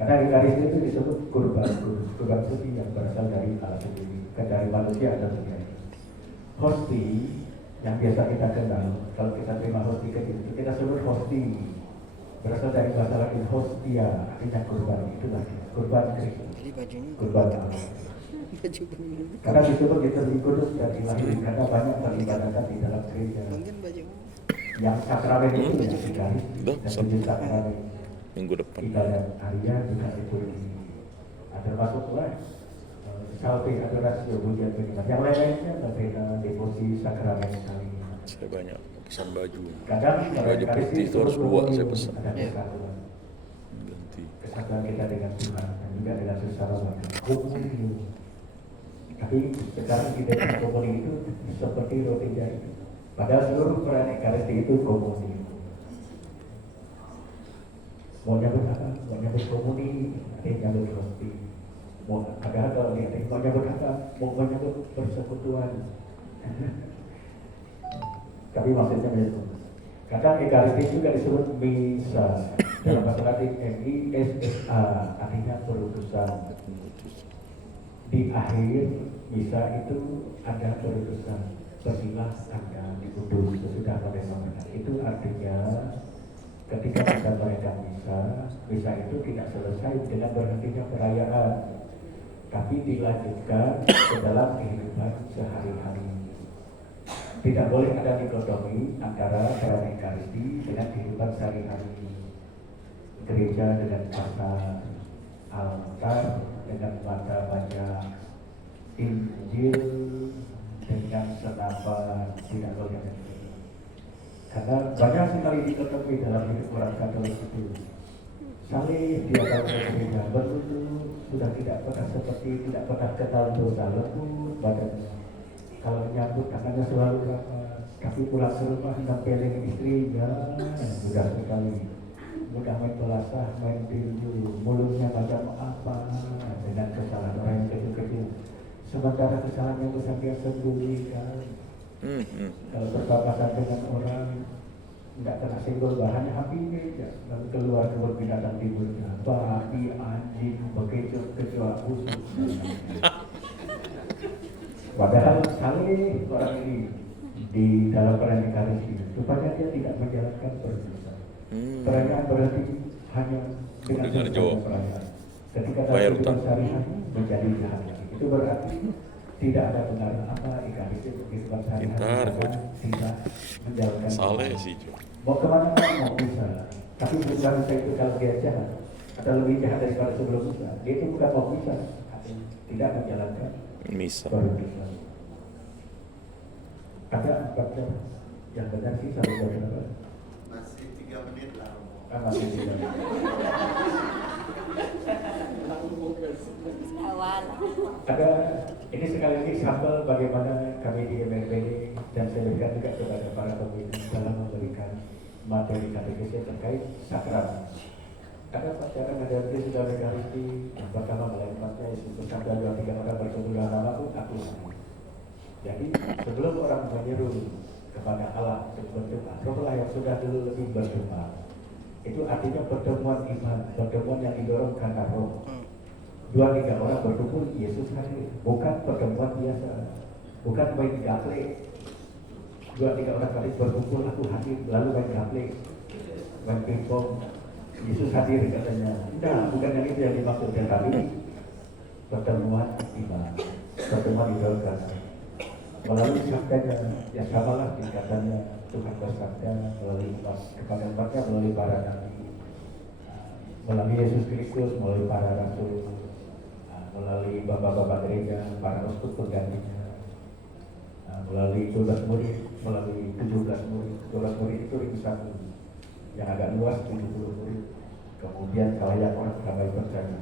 Karena Ekaristi itu disebut kurban kudus, kurban suci yang berasal dari Allah sendiri, bukan dari manusia atau dunia. Hosti yang biasa kita kenal, kalau kita terima hosti kecil itu kita sebut hosti, berasal dari bahasa Latin hostia, artinya kurban. Itulah kurban Kristus, kurban Allah. Karena disebut itu lebih kudus dan ilahi, karena banyak peribadatan di dalam gereja. Yang sakramen itu yang Ekaristi dan 7 sakramen. Minggu depan. Ibadat Arya juga itu termasuk pula salve, adorasi, pujian, penyembah. Yang lain-lainnya berbeda, devosi, sakramen saling. Saya banyak pesan baju. Kadang Baju putih itu harus 2 saya pesan. ada kesatuan. Ganti. Kesatuan kita dengan Tuhan dan juga dengan sesama manusia. Komunion. Tapi sekarang kita komunion itu seperti roti jari. Padahal seluruh peran Ekaristi itu komunion. Mau nyambut apa? Mau nyambut komuni, ada yang nyambut hosti. Padahal kalau dia mau nyambut apa? Mau nyambut persekutuan. Tapi maksudnya begitu. Kadang Ekaristi juga disebut misa. Dalam bahasa Latin MISSA, artinya perutusan. Di akhir misa itu ada perutusan. Pergilah Anda dikudus sesudah pada itu artinya ketika kita merayakan misa itu tidak selesai dengan berhentinya perayaan, tapi dilanjutkan ke dalam kehidupan sehari-hari. Tidak boleh ada dikotomi antara perayaan Ekaristi dengan kehidupan sehari-hari. Gereja dengan pasar, altar dengan baca Injil dengan senapan, tidak boleh. Karena banyak sekali dikotomi dalam hidup orang Katolik itu. Saleh dia tahu gereja berwudu, sudah tidak pernah kenal dosa, lembut badannya. Kalau menyambut tangannya selalu rapat, tapi pulang ke rumah nempelin istrinya, mudah sekali. Mudah main belasah, main tinju, mulutnya macam apa dengan kesalahan orang yang kecil-kecil. Sementara kesalahan yang besar dia sembunyikan. Kalau berpapasan dengan orang tidak kena senggol bahannya api meja, lalu keluar binatang di mulutnya, babi, anjing, begitu kecoa busuk. Padahal sekali orang ini di dalam perayaan Ekaristi supaya dia tidak menjalankan berdosa. Perayaan berarti hanya dengan perayaan. Ketika dalam kehidupan sehari-hari menjadi jahat. Itu berarti tidak ada benar apa Ekaristi kehidupan sehari-hari tidak menjalankan. Saleh sih Jo. Mau kemana mau bisa, tapi bukan bisa itu kalau dia jahat atau lebih jahat daripada sebelum bisa. Dia itu bukan mau bisa, tidak menjalankan Misa. baptisan. Ada 4 jam yang benar sih sampai jam berapa? Masih 3 menit lah Romo. Masih tidak. Awal. Ada ini sekali lagi sampel bagaimana kami di MRPD dan saya berikan juga kepada para pemimpin dalam memberikan materi katekisme terkait sakramen. Ada pacaran ada dia sudah Ekaristi, yang pertama melempatnya Yesus bersabda 2-3 orang bertemu dalam namaku, aku sendiri. Jadi sebelum orang menyeru kepada Allah untuk berdoa, rohlah yang sudah dulu lebih berdoa. Itu artinya pertemuan iman, pertemuan yang didorong karena roh. 2-3 orang berkumpul, Yesus hadir. Bukan pertemuan biasa, bukan main gaple. 2-3 orang tadi berkumpul, aku hadir, lalu main gaple, main pingpong. Yesus hadir katanya. Nah, bukan yang itu yang dimaksud, tetapi pertemuan iman, pertemuan didorong karena melalui sabdanya, ya samalah tingkatannya. Tuhan bersabda melalui umat kepada umatnya, melalui para nabi, melalui Yesus Kristus, melalui para rasul, melalui bapak-bapak gereja, para uskup penggantinya, melalui 12 murid, melalui 17 murid. 12 murid itu ringkasan yang agak luas, 70 murid. Kemudian kalayak orang ramai percaya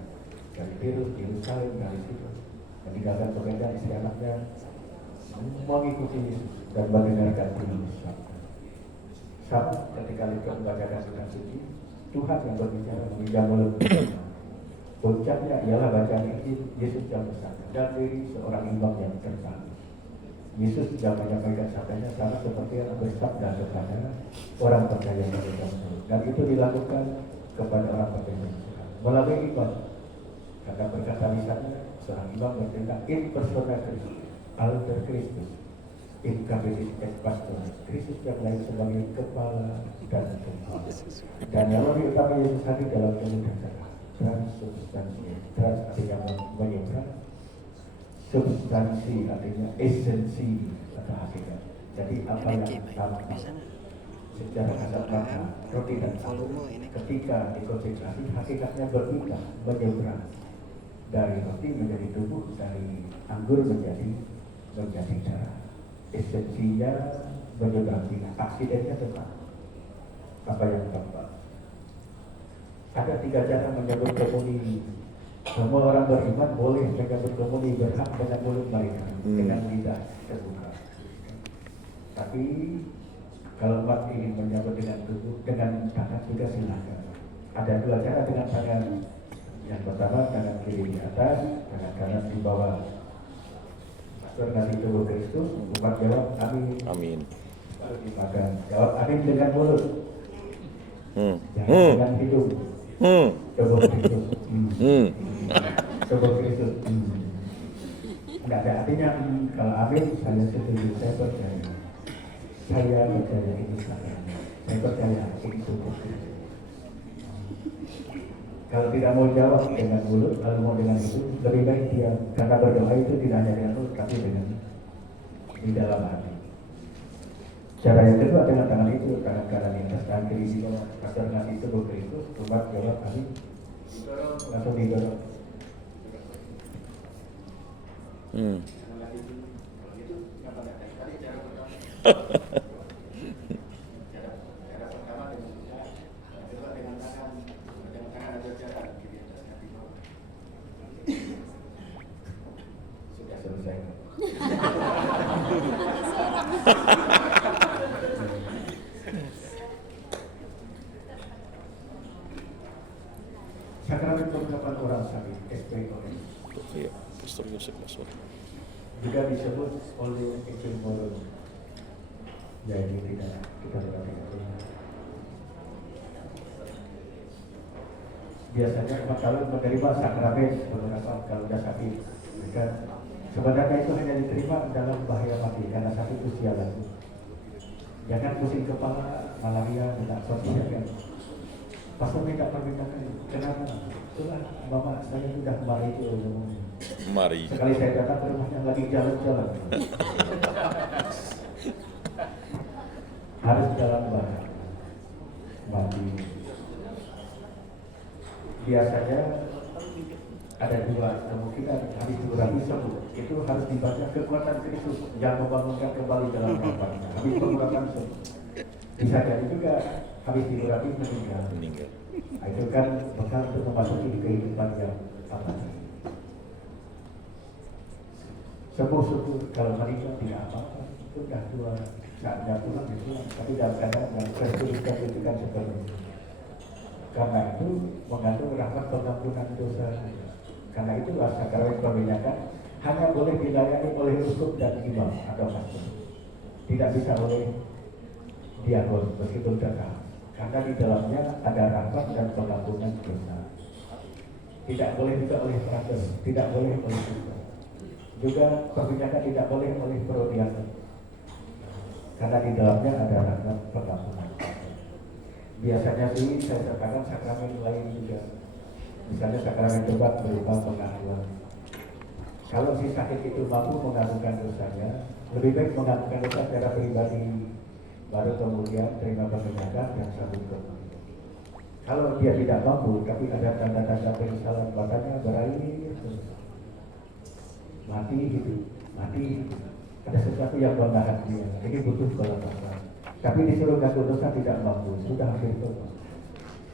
dari Tirus, Yerusalem, dari situ meninggalkan pekerjaan istri anaknya, mengikuti Yesus dan mendengarkan Yesus. Sama ketika kita membacakan surat suci, Tuhan yang berbicara meminjam mulut. Puncaknya ialah bacaan Injil Yesus yang bersabda dan diri seorang imam yang terpilih. Yesus sudah menyampaikan sabdanya sama seperti yang bersabda kepada orang percaya yang meminjam mulut. Dan itu dilakukan kepada orang percaya melalui iman. Karena berkata lisannya, seorang imam bertindak in persona Christus, alter Christus, in capitis et pastor, Kristus yang lain sebagai kepala dan kepala. Dan yang lebih utama Yesus hadir dalam kemudahan transubstansi. Trans artinya menyeberang, substansi artinya esensi atau hakikat. Jadi apa yang sama secara kasat mata roti dan anggur ketika dikonsentrasi hakikatnya berbeda, menyeberang dari roti menjadi tubuh, dari anggur menjadi darah. Esensinya menyeberang, aksidennya tetap. Apa yang tampak? Ada 3 cara menyebut komuni. Semua orang beriman boleh menyebut komuni, berhak dengan mulut mereka, dengan lidah terbuka. Tapi kalau umat ingin menyebut dengan tubuh, dengan tangan juga silakan. Ada 2 cara dengan tangan. Yang pertama tangan kiri di atas, tangan kanan di bawah. Pastor ngasih tubuh Kristus, umat jawab amin. Amin. Baru dimakan. Jawab amin dengan mulut. Jangan dengan hidung. Tubuh Kristus. Tubuh Kristus. Enggak ada artinya kalau amin saya setuju, saya percaya. Saya percaya ini saya percaya ini tubuh Kristus. Kalau tidak mau jawab dengan mulut, kalau mau dengan itu, lebih baik dia karena berdoa itu tidak hanya dengan mulut, tapi dengan di dalam hati. Cara yang kedua dengan tangan itu, tangan kanan di atas, tangan kiri di bawah. Pastor ngasih tubuh Kristus, umat jawab amin. Langsung didorong. Sudah selesai. Sakramen perlengkapan orang sakit, SPOS. Iya, Pastor Yosef Masur. Juga disebut oleh Ecil Moro. Jadi tidak kita perhatikan. Biasanya umat kalau menerima sakramen perlengkapan kalau sudah sakit, mereka sebenarnya itu hanya diterima dalam bahaya mati karena sakit usia lanjut. Jangan pusing kepala, malaria, tidak sosial kan. Pastor minta permintaan, kenapa? Itulah mama saya sudah kemarin itu. Mari. Sekali saya datang ke rumahnya lagi jalan-jalan. Harus dalam bahaya mati. Biasanya ada dua kemungkinan hadis Ibrahim sebut itu harus dibaca kekuatan Kristus yang membangunkan kembali dalam kamarnya. Habis Ibrahim sebut bisa jadi juga habis Ibrahim meninggal. Nah, itu kan bekal untuk memasuki kehidupan yang abadi. Sepuh-sepuh kalau meninggal tidak apa-apa, itu sudah tua, saatnya pulang ya pulang. Tapi dalam keadaan yang kesulitan itu kan seperti itu. Karena itu mengandung rahmat pengampunan dosa. Karena itulah sakramen perminyakan hanya boleh dilayani oleh uskup dan imam atau pastor. Tidak bisa oleh diakon meskipun tetap. Karena di dalamnya ada rahmat dan pengampunan dosa. Tidak boleh juga oleh pastor, tidak boleh oleh pastor. Juga perminyakan tidak boleh oleh prodiakon. Karena di dalamnya ada rahmat pengampunan. Biasanya sih saya sertakan sakramen lain juga. Misalnya sakramen tobat berupa pengakuan. Kalau si sakit itu mampu mengakukan dosanya, lebih baik mengakukan dosa secara pribadi, baru kemudian terima perminyakan dan sambut kembali. Kalau dia tidak mampu, tapi ada tanda-tanda penyesalan badannya berair terus, mati hidup, mati hidup. Ada sesuatu yang menahan dia. Ini butuh kelepasan. Tapi disuruh ngaku dosa tidak mampu, sudah hampir tobat.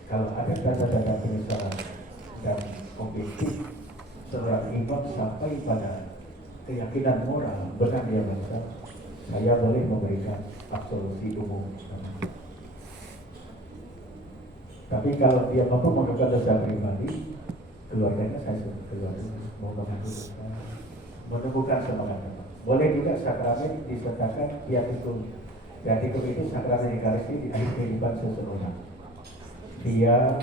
Kalau ada tanda-tanda penyesalan dan objektif seorang imam sampai pada keyakinan moral benar dia bangsa, saya boleh memberikan absolusi umum. Tapi kalau dia mampu melakukan dosa pribadi, keluarganya saya suruh keluar mau mengaku dosa, menemukan semangat. Boleh juga sakramen disertakan piatikum. Piatikum itu sakramen ekaristi di akhir kehidupan seseorang. Dia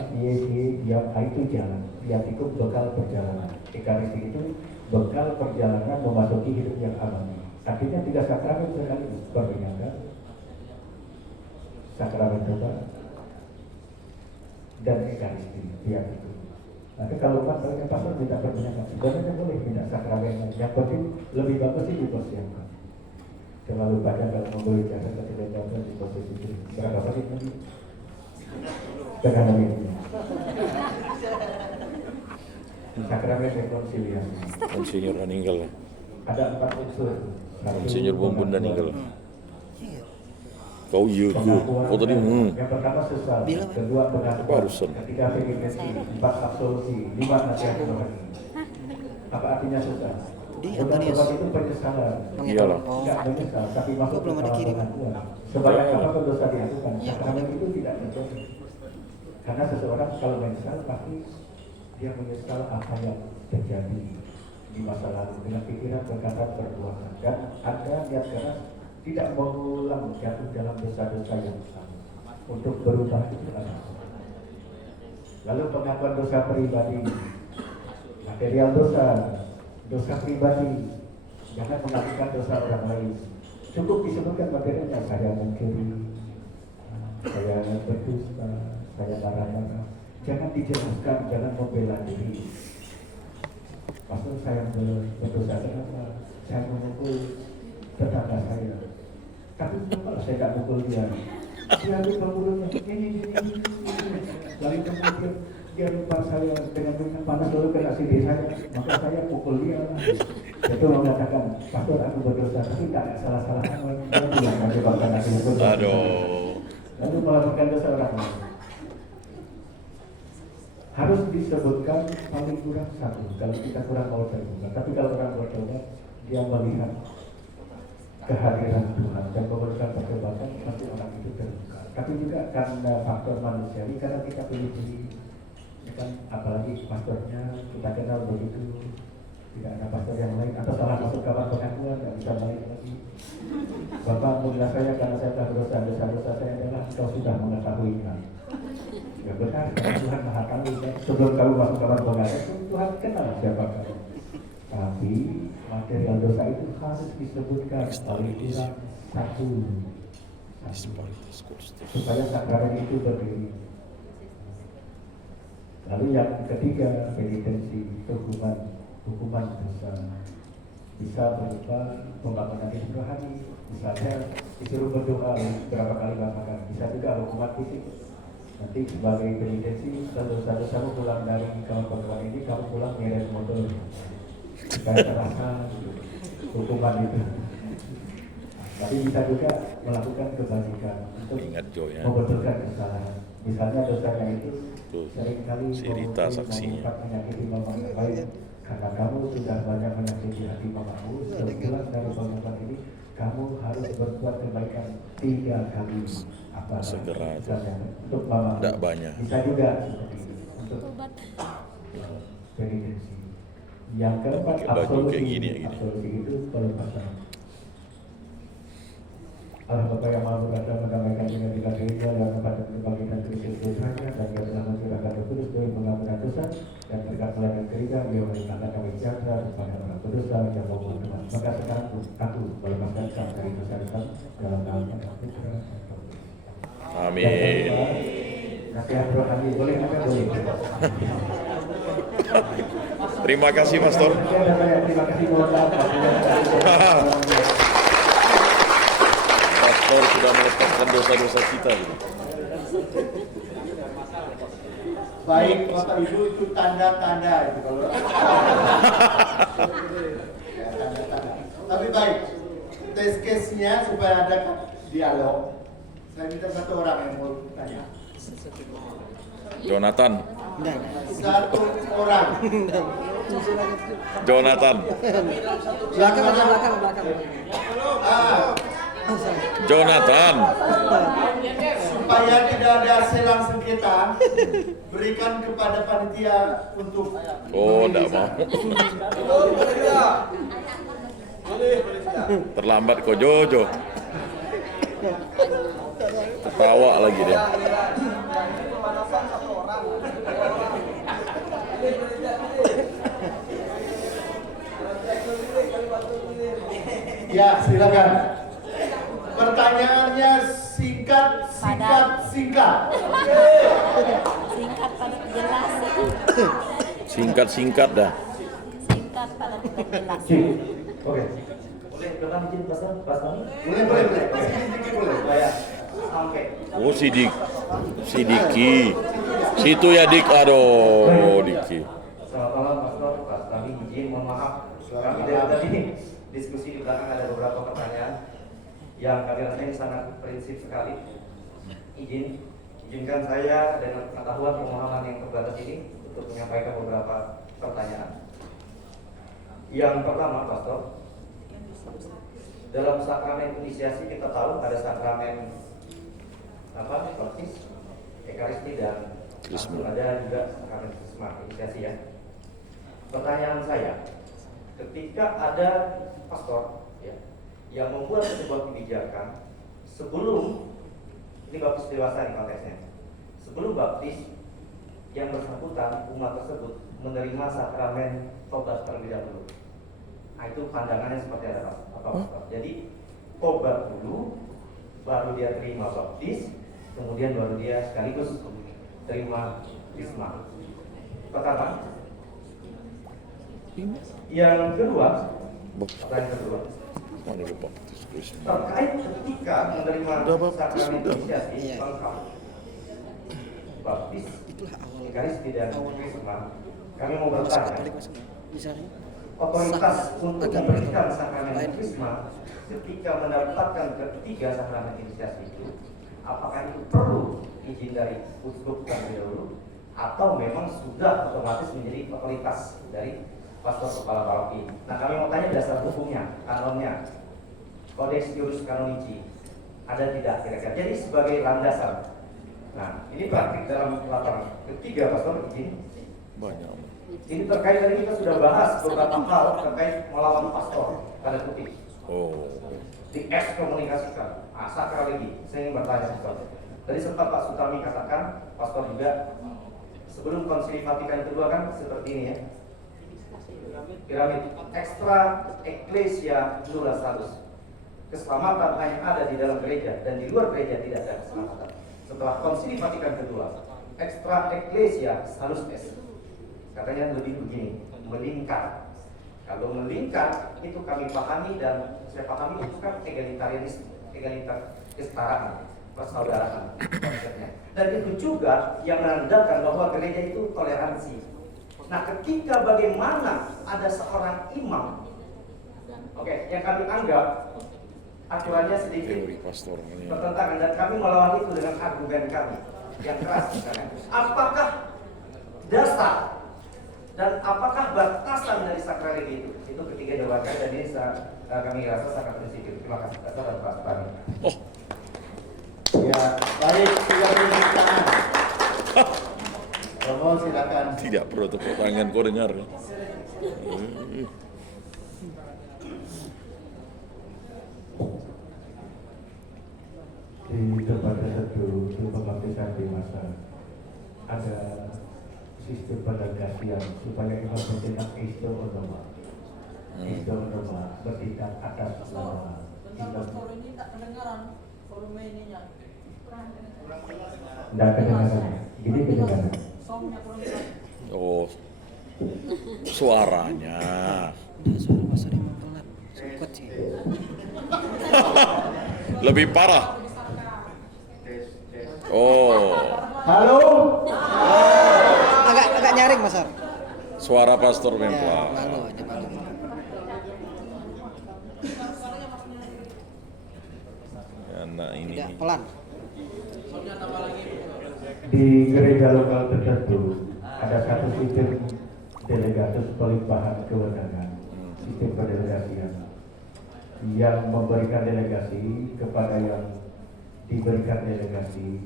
itu jalan. Piatikum bekal perjalanan. Ekaristi itu bekal perjalanan memasuki hidup yang abadi. Artinya tiga sakramen sekaligus: perminyakan, sakramen tobat, dan ekaristi. Piatikum. Nanti kalau pastor minta perminyakan, sebenarnya boleh minta sakramen. Yang penting lebih bagus sih dipersiapkan. Terlalu banyak kalau membeli jasa ketika di posisi itu. Berapa menit lagi? Setengah menit. Sakramen rekonsiliasi. Monsinyur meninggal. Ada 4 unsur. Monsinyur Bumbun meninggal. Oh iya, oh tadi Yang pertama sesal, kedua pengakuan, Barusan. ketiga penitensy, 4 absolusi, 5 nasihat rohani. Apa artinya sesal? Bukan sebab itu penyesalan. Iyalah. Tidak menyesal, tapi masuk ke dalam pengakuan. Sebanyak apa dosa dilakukan, sakramen itu tidak terjadi. Karena seseorang kalau menyesal pasti dia menyesal apa yang terjadi di masa lalu dengan pikiran, perkataan, perbuatan, dan ada niat keras tidak mengulang jatuh dalam dosa-dosa yang sama untuk berubah itu ada. Lalu pengakuan dosa pribadi, material dosa, dosa pribadi, jangan mengakukan dosa orang lain. Cukup disebutkan materialnya, saya mungkiri, saya berdusta, saya marah-marah. Jangan dijelaskan, jangan membela diri. Maksud saya berdosa kenapa? Saya memukul tetangga saya. Tapi kenapa saya tidak mukul dia? Dia lupa mulutnya. Ini. Lalu kemudian dia lupa saya dengan minyak panas lalu kena sini saya. Maka saya pukul dia. Itu mengatakan, pastor aku berdosa, tapi tak salah-salah lagi. Dia bilang menyebabkan aku berdosa. Aduh. Lalu melakukan dosa orang lain. Harus disebutkan paling kurang 1 kalau kita kurang mau terbuka. Tapi kalau orang bertobat, dia melihat kehadiran Tuhan dan memerlukan pertobatan, pasti orang itu terbuka. Tapi juga karena faktor manusiawi, karena kita pilih-pilih, kan apalagi pastornya kita kenal begitu, tidak ada pastor yang lain atau salah masuk kamar pengakuan, nggak bisa balik lagi. Bapak mulia saya karena saya telah dosa saya adalah engkau sudah mengetahuinya. Ya benar, Tuhan maha tahu. Sebelum kamu masuk kamar pengakuan, Tuhan kenal siapa kamu. Tapi material dosa itu harus disebutkan paling kurang 1 supaya sakramen itu berdiri. Lalu yang ketiga, penitensi, hukuman dosa. Bisa berupa pembangunan hidup rohani, misalnya disuruh berdoa berapa kali bahkan. Bisa juga hukuman fisik, Nanti sebagai penitensi, satu-satu pulang dari kamar perempuan ini, kamu pulang ngirim motor. Supaya terasa hukuman itu. Tapi bisa juga melakukan kebajikan untuk Ingat Jo ya. membetulkan kesalahan. Misalnya dosanya itu Tuh, seringkali si Rita saksinya. menyakiti mama yang baik. Karena kamu sudah banyak menyakiti hati mamamu, sepulang dari pengobatan ini, kamu harus berbuat kebaikan 3 kali. Apa? Segera itu. Misalnya, untuk mama. Tidak banyak. Bisa juga seperti itu. Untuk penitensi. Yang keempat, Pakai baju absolusi. kayak gini, ya, gini. Absolusi itu pelepasan. Allah Bapa yang Maha Kuasa mendamaikan dengan kita gereja dan kepada kebangkitan Kristus Tuhannya dan dia telah mencurahkan Roh Kudus dari pengampunan dosa dan berkat pelayanan gereja dia melimpahkan kami sejahtera kepada orang berdosa yang mau Tuhan. Maka sekarang aku melepaskan kami dari dosa-dosa dalam nama Putra. Amin. Nasihat rohani boleh apa boleh? Terima kasih Pastor. Terima kasih mohon maaf. Pastor sudah melepaskan dosa-dosa kita gitu. Baik Bapak Ibu itu tanda-tanda itu kalau. Ya, tanda-tanda. Tapi baik, test case-nya supaya ada dialog. Saya minta satu orang yang mau tanya. Jonathan. Satu orang. Jonathan. Belakang. Ah, Jonathan. supaya tidak ada selang sengketa, berikan kepada panitia untuk. Oh, enggak mau. Terlambat kok Jojo. Ketawa lagi dia. Ya, silakan. Pertanyaannya singkat. Singkat padat jelas. Singkat-singkat dah. Singkat padat jelas. Oke. Boleh doakan izin Pastor? Boleh. Sedikit boleh. Saya sampai. Oh, si Diki. Situ ya Dik. Aduh, Diki. Selamat malam Pastor. Pas kami izin mohon maaf. Kami dari tadi diskusi di belakang ada beberapa pertanyaan yang kami rasa ini sangat prinsip sekali. Izinkan saya dengan pengetahuan pemahaman yang terbatas ini untuk menyampaikan beberapa pertanyaan. Yang pertama, Pastor, dalam sakramen inisiasi kita tahu ada sakramen baptis, ekaristi dan Krisma. ada juga sakramen krisma inisiasi ya. Pertanyaan saya, ketika ada pastor ya, yang membuat sebuah kebijakan sebelum ini baptis dewasa nih konteksnya, sebelum baptis yang bersangkutan umat tersebut menerima sakramen tobat terlebih dahulu. Nah itu pandangannya seperti apa Pastor? Jadi tobat dulu, baru dia terima baptis, kemudian baru dia sekaligus terima krisma. Pertama. Yang kedua, pertanyaan kedua, Mana lupa baptis Krisma. terkait ketika menerima Udah baptis, sakramen udah. inisiasi Iya. lengkap baptis, Itulah awal ekaristi dan awal krisma, kami mau masuk bertanya, Katolik masuk. Misalnya otoritas untuk agama memberikan sakramen lain. krisma ketika mendapatkan ketiga sakramen inisiasi itu, apakah itu perlu izin dari uskup terlebih dahulu atau memang sudah otomatis menjadi otoritas dari pastor kepala paroki? Nah kami mau tanya dasar hukumnya, kanonnya, Kodeks Ius Canonici ada tidak kira-kira? Jadi sebagai landasan. Nah ini praktik dalam latar ketiga pastor izin. Banyak. Ini terkait tadi kita sudah bahas beberapa hal terkait melawan pastor pada kutip Oh. diekskomunikasikan. Sakral lagi. Saya ingin bertanya pastor. Tadi sempat Pak Sutami katakan pastor juga sebelum konsili Vatikan kedua kan seperti ini ya. Piramid extra ecclesia nulla salus. Keselamatan hanya ada di dalam gereja dan di luar gereja tidak ada keselamatan. Setelah konsili Vatikan kedua, extra ecclesia salus est. Katanya lebih begini, melingkar. Kalau melingkar itu kami pahami dan saya pahami itu kan egalitarianisme, egalitar kesetaraan. persaudaraan konsepnya. Dan itu juga yang menandakan bahwa gereja itu toleransi. Nah, ketika bagaimana ada seorang imam, yang kami anggap aturannya sedikit Teori pastoralnya. bertentangan dan kami melawan itu dengan argumen kami yang keras misalnya. Apakah dasar dan apakah batasan dari sakrality itu? Itu ketiga jawaban dan ini kami rasa sangat prinsipil. Terima kasih atas dan Pak Tani. Oh, Ya, baik, 30 tangan. Romo silakan. tidak perlu tepuk tangan, kau dengar. Di tempat tertentu di pembaptisan di masa ada sistem penegasian supaya imam bertindak istimewa bertindak atas nama imam. Tidak kedengaran, ini kedengaran. Oh, suaranya. Suara pasar emang pelan. Sempet sih. Lebih parah. Oh, Halo. Agak nyaring Mas Ar. suara pastor Ya, memang. malu ada malu. Anak ini. Tidak pelan. Di gereja lokal tertentu ada satu sistem delegatus pelimpahan kewenangan, sistem pendelegasian yang memberikan delegasi kepada yang diberikan delegasi.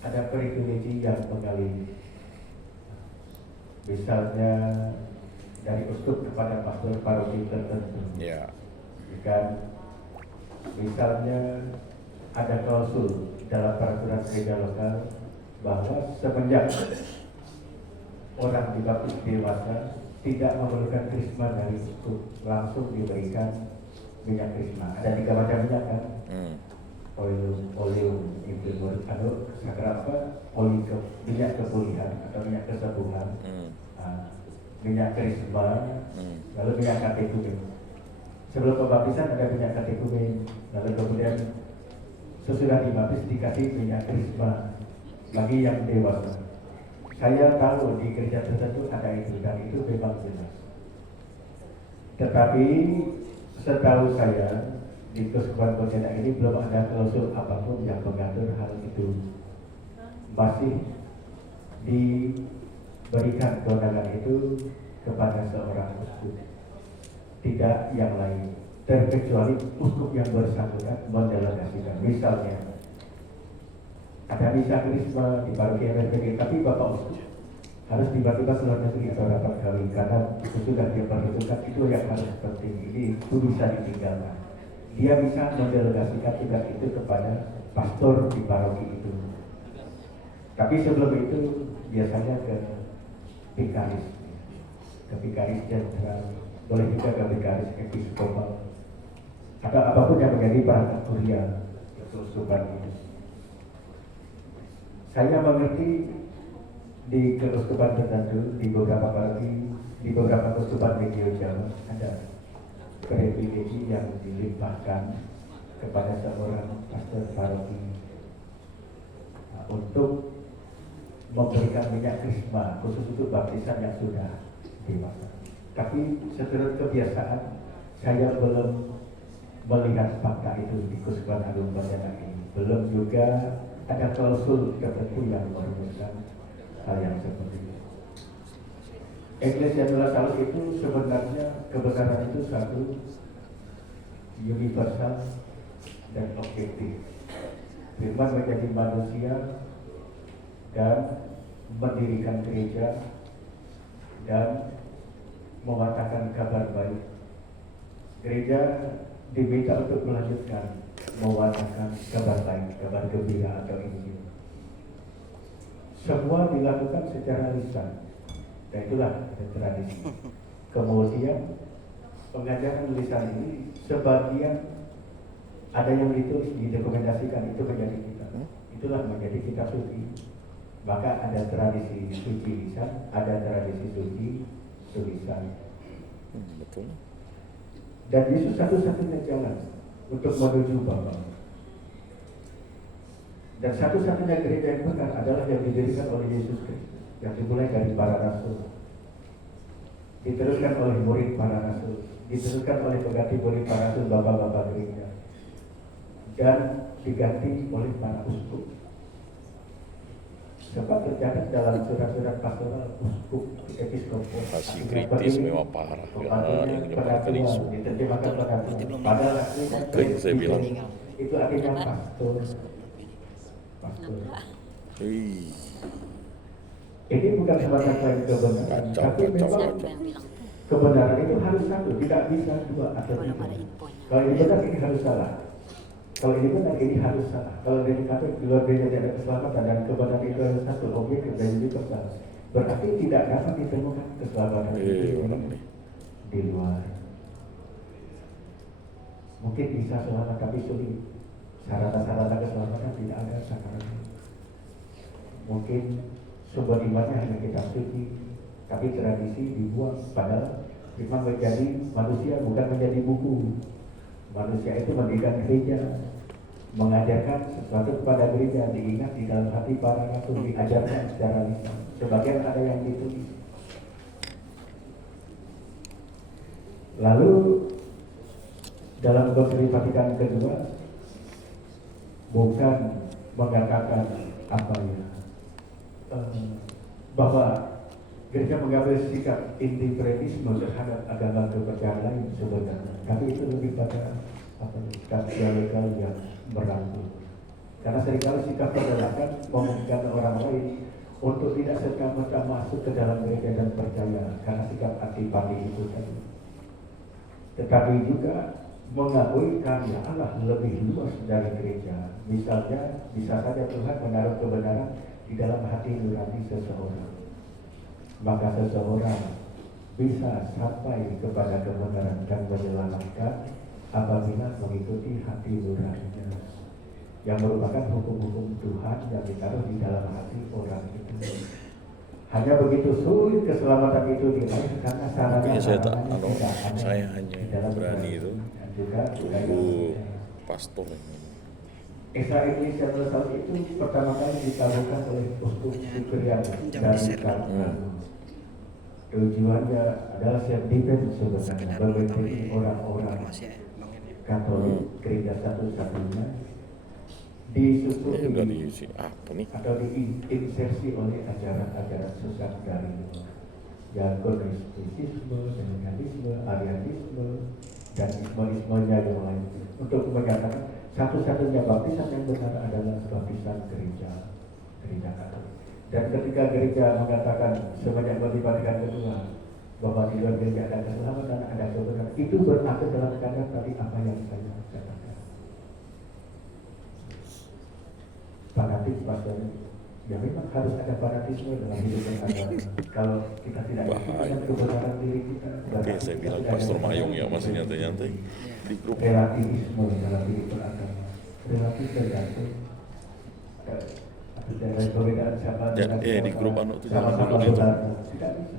Ada privilege yang mengalir, misalnya dari uskup kepada pastor paroki tertentu. Ya. Kan, misalnya ada klausul dalam peraturan gereja lokal bahwa semenjak orang dibaptis dewasa tidak memerlukan krisma dari uskup, langsung diberikan minyak krisma. Ada 3 macam minyak kan? Oleum itu sakral apa? Minyak kepulihan atau minyak kesembuhan, minyak krisma, lalu minyak katekumen. Sebelum pembaptisan ada minyak katekumen, lalu kemudian sesudah dibaptis dikasih minyak krisma bagi yang dewasa. Saya tahu di gereja tertentu ada itu dan itu memang jelas. Tetapi setahu saya di Keuskupan Pontianak ini belum ada klausul apapun yang mengatur hal itu. Masih diberikan kewenangan itu kepada seorang uskup, tidak yang lain, terkecuali uskup yang bersangkutan mendelegasikan. Misalnya ada misa krisma di paroki MRPG, tapi Bapak uskup harus tiba-tiba keluar negeri atau rapat kawin karena itu sudah dia perhitungkan, itu yang harus penting. Ini itu bisa ditinggalkan. Dia bisa mendelegasikan tugas itu kepada pastor di paroki itu. Tapi sebelum itu biasanya ke vikaris jenderal, boleh juga ke vikaris episkopal atau apapun yang menjadi perangkat kuria keuskupan itu. Saya mengerti di keuskupan tertentu, di beberapa paroki, di beberapa keuskupan Regio Jawa ada privilege yang dilimpahkan kepada seorang pastor paroki untuk memberikan minyak krisma khusus untuk baptisan yang sudah dewasa. Tapi seturut kebiasaan saya belum melihat fakta itu di Keuskupan Agung Pontianak ini. Belum juga ada klausul tertentu yang merumuskan hal yang seperti itu. Ecclesia Universalis itu sebenarnya kebenaran itu satu universal dan objektif. Firman menjadi manusia dan mendirikan gereja dan mengatakan kabar baik. Gereja diminta untuk melanjutkan mewatakan kabar baik, kabar gembira atau Injil. Semua dilakukan secara lisan. Dan itulah tradisi. Kemudian pengajaran lisan ini sebagian ada yang ditulis, didokumentasikan, itu menjadi kitab. Itulah menjadi kitab suci. Maka ada tradisi suci lisan, ada tradisi suci tulisan. Betul. Dan Yesus satu-satunya jalan untuk menuju Bapa. Dan satu-satunya gereja yang benar adalah yang didirikan oleh Yesus Kristus, yang dimulai dari para rasul, diteruskan oleh murid para rasul, diteruskan oleh pengganti murid para rasul, bapak-bapak gereja, dan diganti oleh para uskup. Sebab tercatat dalam surat-surat pastoral uskup episkopos Masih kritis memang parah ya, yang nyebarkan isu. diterjemahkan peraturan. Padahal aslinya Oke, yang saya bilang. itu artinya pastor. Hei, Ini bukan semata klaim kebenaran, Kacau, tapi kacau, memang kacau. Siapa yang bilang? kebenaran itu harus satu, tidak bisa dua atau Belum tiga. ada infonya. Kalau ini benar, ini harus salah. Kalau ini benar, ini harus salah. Kalau dari kata luar biasa ada keselamatan dan kebenaran itu harus satu, objektif dan universal. Berarti tidak dapat ditemukan keselamatan orang nih. di luar. Mungkin bisa selamat tapi sulit. Sarana-sarana keselamatan tidak ada sekarang. Mungkin sumber imannya hanya kitab suci, tapi tradisi dibuang. Padahal memang menjadi manusia bukan menjadi buku. Manusia itu mendirikan gereja, mengajarkan sesuatu kepada gereja, diingat di dalam hati para rasul, diajarkan secara lisan. Sebagian ada yang ditulis. Lalu dalam Konsili Vatikan kedua bukan mengatakan apa ya, bahwa gereja mengambil sikap indiferentisme terhadap agama kepercayaan lain sebenarnya, tapi itu lebih pada apa sikap dialekal yang merangkul. Karena seringkali sikap penolakan memungkinkan orang lain untuk tidak serta-merta masuk ke dalam gereja dan percaya karena sikap antipati itu tadi. Tetapi juga mengakui karya Allah lebih luas dari gereja. Misalnya, bisa saja Tuhan menaruh kebenaran di dalam hati nurani seseorang. Maka seseorang bisa sampai kepada kebenaran dan menyelamatkan apabila mengikuti hati nuraninya, yang merupakan hukum-hukum Tuhan yang ditaruh di dalam hati orang itu. Hanya begitu sulit keselamatan itu diraih karena Makanya saya tak, sarana-sarananya tidak ada saya hanya di dalam berani Tuhan. itu Dan juga tunggu pastor ini. Esa Indonesia tahun itu pertama kali ditaburkan oleh Uskup Ciprianus dari Jakarta. Tujuannya adalah self defense sebenarnya, membentengi orang-orang Katolik gereja satu-satunya disusul Ini udah diisi apa nih? atau diinsersi oleh ajaran-ajaran sesat dari luar, jargon Gnostisisme, Dominisme, Arianisme, dan isme-ismenya yang lain, untuk menyatakan satu-satunya baptisan yang benar adalah baptisan gereja Katolik. Dan ketika gereja mengatakan semenjak Vatikan kedua bahwa di luar gereja ada keselamatan, ada kebenaran, itu berarti dalam tanda tadi apa yang saya katakan. Fanatik pastinya, ya memang harus ada fanatisme dalam hidup beragama. Kalau kita tidak yakin dengan kebenaran diri kita, Oke, saya bilang Pastor Mayong ya masih nyantai-nyantai di grup. relativisme dalam hidup beragama, relatif tergantung dari perbedaan siapa Ya, dengan di grup siapa, anu tuh sama-sama jangan dulu itu. saudara. Tidak bisa.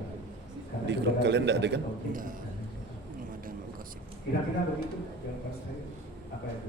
Karena Di grup kebenaran kalian nggak ada itu kan? objektif. Belum ada gosip. Kira-kira begitu jawaban saya. Apa itu?